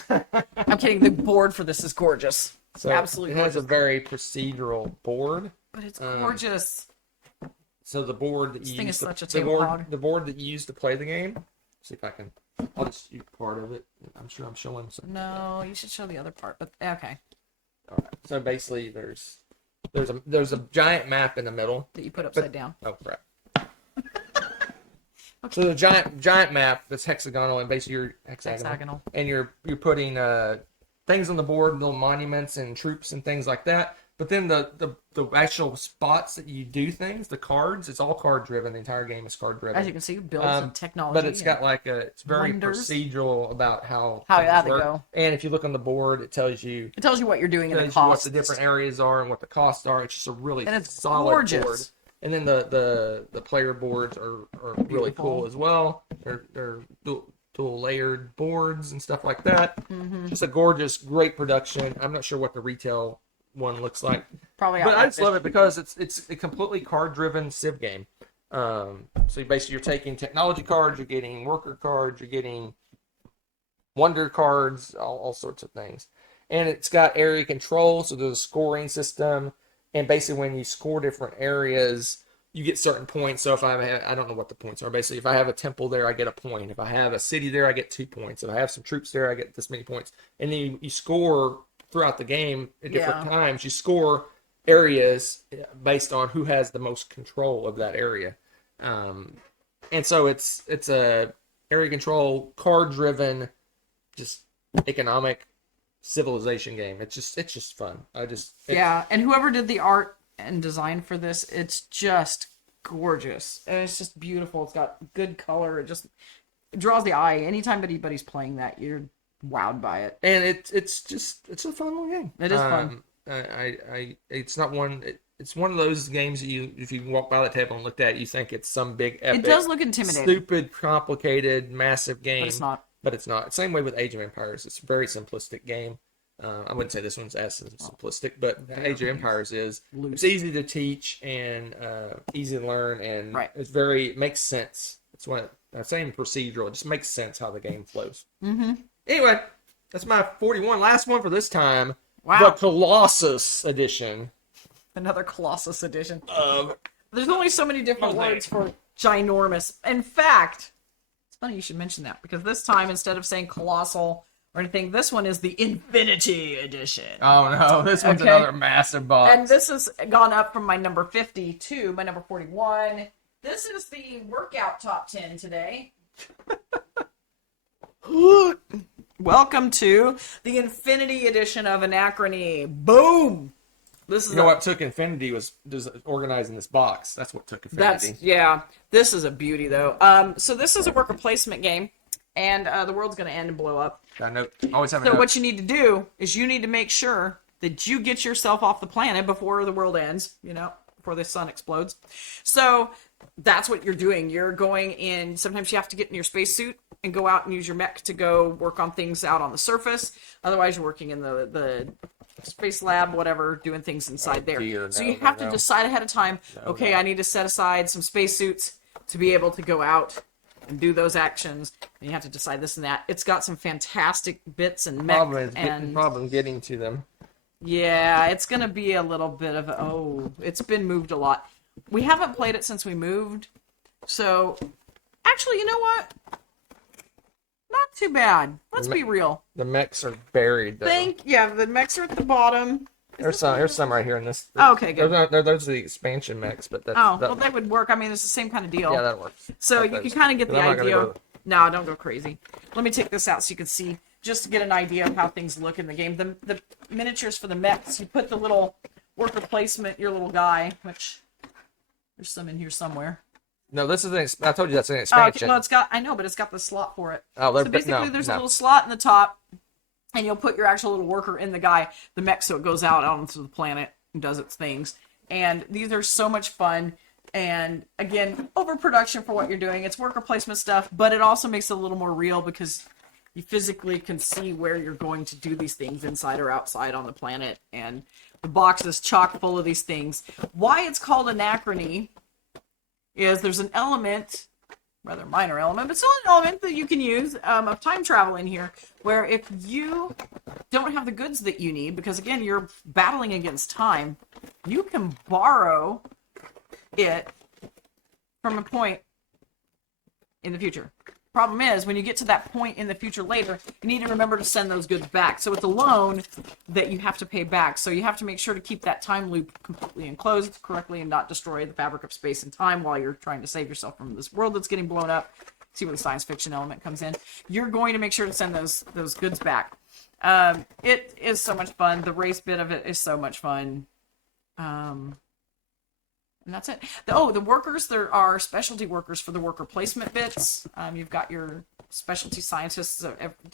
I'm kidding. The board for this is gorgeous. So absolutely it has gorgeous. a very procedural board. But it's gorgeous. So the board that This you thing use is such a table hog. the board that you use to play the game. See if I can... I'll just use part of it. I'm sure I'm showing some. No, you should show the other part. But okay. All right. So basically, there's a giant map in the middle That you put upside down. Oh crap! So the giant map that's hexagonal and basically you're hexagonal. And you're putting things on the board, little monuments and troops and things like that. But then the actual spots that you do things, the cards, it's all card driven. The entire game is card driven. As you can see, builds and technology. But it's got it's very wonders. procedural about how they work. go. And if you look on the board, it tells you what you're doing and the what costs. the different areas are and what the costs are. It's just a really solid gorgeous. board. And then the player boards are really cool as well. They're dual layered boards and stuff like that. Mm-hmm. Just a gorgeous, great production. I'm not sure what the retail one looks like. Probably, but I just love it because it's a completely card driven Civ game. So basically, you're taking technology cards, you're getting worker cards, you're getting wonder cards, all sorts of things. And it's got area control, so there's a scoring system. And basically, when you score different areas, you get certain points. So if I don't know what the points are. Basically, if I have a temple there, I get a point. If I have a city there, I get 2 points. If I have some troops there, I get this many points. And then you score throughout the game at different times. You score areas based on who has the most control of that area. And so it's a area control, card driven, just economic civilization game. It's just fun. And whoever did the art and design for this, it's just gorgeous. And it's just beautiful. It's got good color. It draws the eye. Anytime anybody's playing that, you're wowed by it. And it's a fun little game. It is fun. It's not one. It's one of those games that if you walk by the table and looked at it, you think it's some big epic. It does look intimidating. Stupid, complicated, massive game. But it's not. Same way with Age of Empires. It's a very simplistic game. I wouldn't say this one's as simplistic, but Age of Empires is. It's easy to teach and easy to learn, and it makes sense It's what that same procedural. It just makes sense how the game flows. Mm-hmm. Anyway, that's my 41. Last one for this time. Wow. The Colossus edition. Another Colossus edition. There's only so many different words for ginormous. In fact, it's funny you should mention that, because this time, instead of saying colossal or anything, this one is the Infinity edition. Oh no, this one's another massive box. And this has gone up from my number 50 to my number 41. This is the workout top 10 today. Welcome to the Infinity edition of Anachrony. Boom! This is what took Infinity was organizing this box. That's what took Infinity. This is a beauty, though. So this is a worker placement game, and the world's going to end and blow up. I know. Always have a So note. what you need to do is you need to make sure that you get yourself off the planet before the world ends, before the sun explodes. So that's what you're doing. You're going in. Sometimes you have to get in your spacesuit and go out and use your mech to go work on things out on the surface. Otherwise, you're working in the space lab, whatever, doing things inside there. So you have to decide ahead of time, I need to set aside some spacesuits to be able to go out and do those actions. And you have to decide this and that. It's got some fantastic bits and mech. Problem getting to them. Yeah, it's going to be a little bit of it's been moved a lot. We haven't played it since we moved. So, actually, you know what? Not too bad. Let's be real. The mechs are buried, though. The mechs are at the bottom. There's some right here in this. Oh, okay, good. Those are the expansion mechs, but that's... well, they would work. I mean, it's the same kind of deal. Yeah, that works. So you can kind of get the idea. No, don't go crazy. Let me take this out so you can see, just to get an idea of how things look in the game. The miniatures for the mechs, you put the little worker placement, your little guy, which there's some in here somewhere. No, this is I told you that's an expansion. Well, I know, but it's got the slot for it. Oh, so basically, there's a little slot in the top, and you'll put your actual little worker in the mech, so it goes out onto the planet and does its things. And these are so much fun. And again, overproduction for what you're doing. It's worker placement stuff, but it also makes it a little more real because you physically can see where you're going to do these things inside or outside on the planet. And the box is chock full of these things. Why it's called Anachrony is there's an element, rather minor element, but still an element that you can use of time travel in here, where if you don't have the goods that you need, because again, you're battling against time, you can borrow it from a point in the future. Problem is, when you get to that point in the future later, you need to remember to send those goods back. So it's a loan that you have to pay back. So you have to make sure to keep that time loop completely enclosed correctly and not destroy the fabric of space and time while you're trying to save yourself from this world that's getting blown up. See where the science fiction element comes in. You're going to make sure to send those goods back. It is so much fun. The race bit of it is so much fun. And that's it. The workers, there are specialty workers for the worker placement bits. You've got your specialty scientists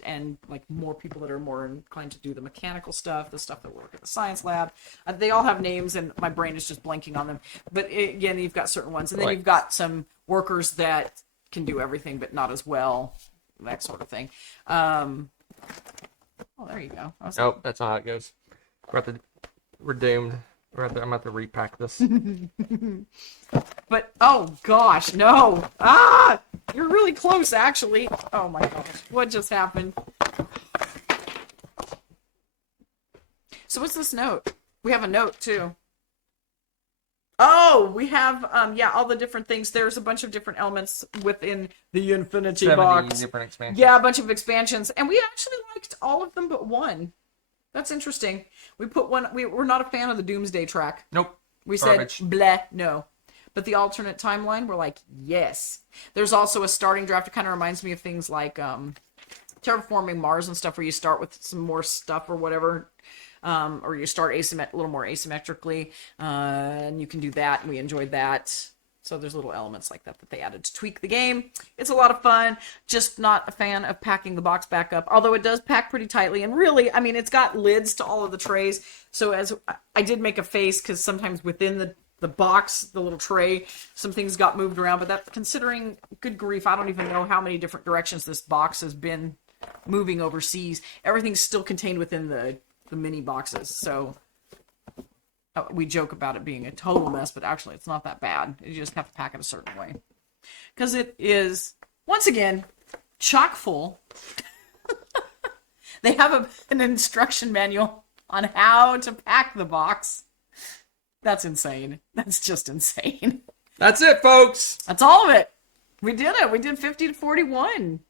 and like more people that are more inclined to do the mechanical stuff, the stuff that work at the science lab. They all have names and my brain is just blanking on them. But again, you've got certain ones. And then you've got some workers that can do everything but not as well, that sort of thing. There you go. That's not how it goes. We're doomed. I'm about to repack this. But, oh gosh, no. You're really close, actually. Oh my gosh, what just happened? So what's this note? We have a note, too. Oh, we have, all the different things. There's a bunch of different elements within the Infinity box. Different expansions. Yeah, a bunch of expansions. And we actually liked all of them but one. That's interesting. We put one. We're not a fan of the Doomsday track. Nope. We Garbage. said bleh, no. But the alternate timeline, we're like, yes. There's also a starting draft. It kind of reminds me of things like terraforming Mars and stuff, where you start with some more stuff or whatever, or you start a little more asymmetrically, and you can do that. And we enjoyed that. So there's little elements like that they added to tweak the game. It's a lot of fun. Just not a fan of packing the box back up. Although it does pack pretty tightly. And really, I mean, it's got lids to all of the trays. So as I did make a face, because sometimes within the box, the little tray, some things got moved around. But that, considering, good grief, I don't even know how many different directions this box has been moving overseas. Everything's still contained within the mini boxes. So we joke about it being a total mess, but actually it's not that bad. You just have to pack it a certain way. because it is, once again, chock full. They have an instruction manual on how to pack the box. That's insane. That's just insane. That's it, folks. That's all of it. We did it. We did 50 to 41.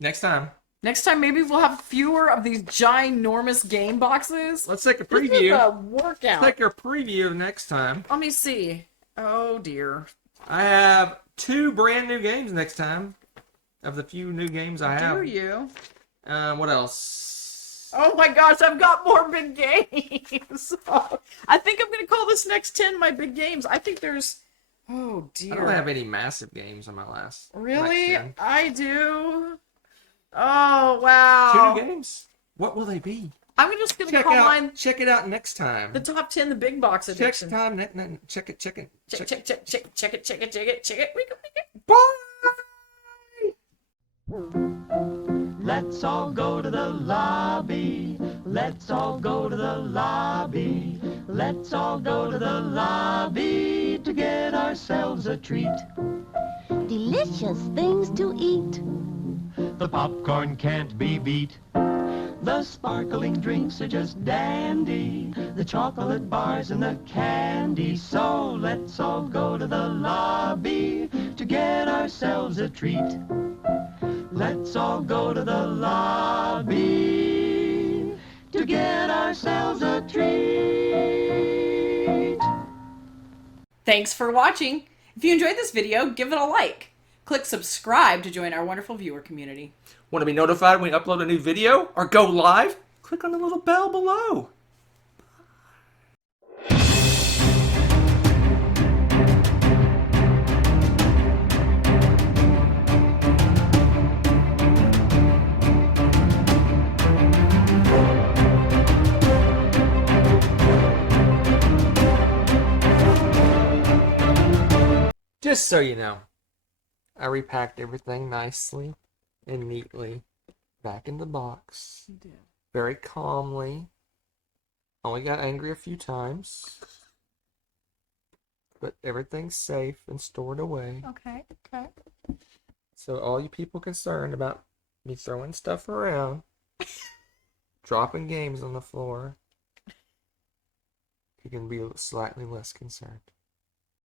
Next time. Next time, maybe we'll have fewer of these ginormous game boxes. Let's take a This is preview. a workout. Let's take a preview of next time. Let me see. Oh, dear. I have 2 brand new games next time. Of the few new games I have. Do you? What else? Oh my gosh, I've got more big games. I think I'm going to call this next 10 my big games. I think there's... Oh, dear. I don't have any massive games on my last. Really? Next 10. I do. Oh, wow. 2 new games? What will they be? I'm just going to call mine Check it out next time. the top 10, the big box edition. Check it. Check it. We go. Bye! Let's all go to the lobby. Let's all go to the lobby. Let's all go to the lobby to get ourselves a treat. Delicious things to eat. The popcorn can't be beat. The sparkling drinks are just dandy. The chocolate bars and the candy. So let's all go to the lobby to get ourselves a treat. Let's all go to the lobby to get ourselves a treat. Thanks for watching. If you enjoyed this video, give it a like. Click subscribe to join our wonderful viewer community. Want to be notified when we upload a new video or go live? Click on the little bell below. Just so you know, I repacked everything nicely and neatly back in the box. You did. Very calmly. Only got angry a few times. But everything's safe and stored away. Okay. So all you people concerned about me throwing stuff around, dropping games on the floor, you can be slightly less concerned.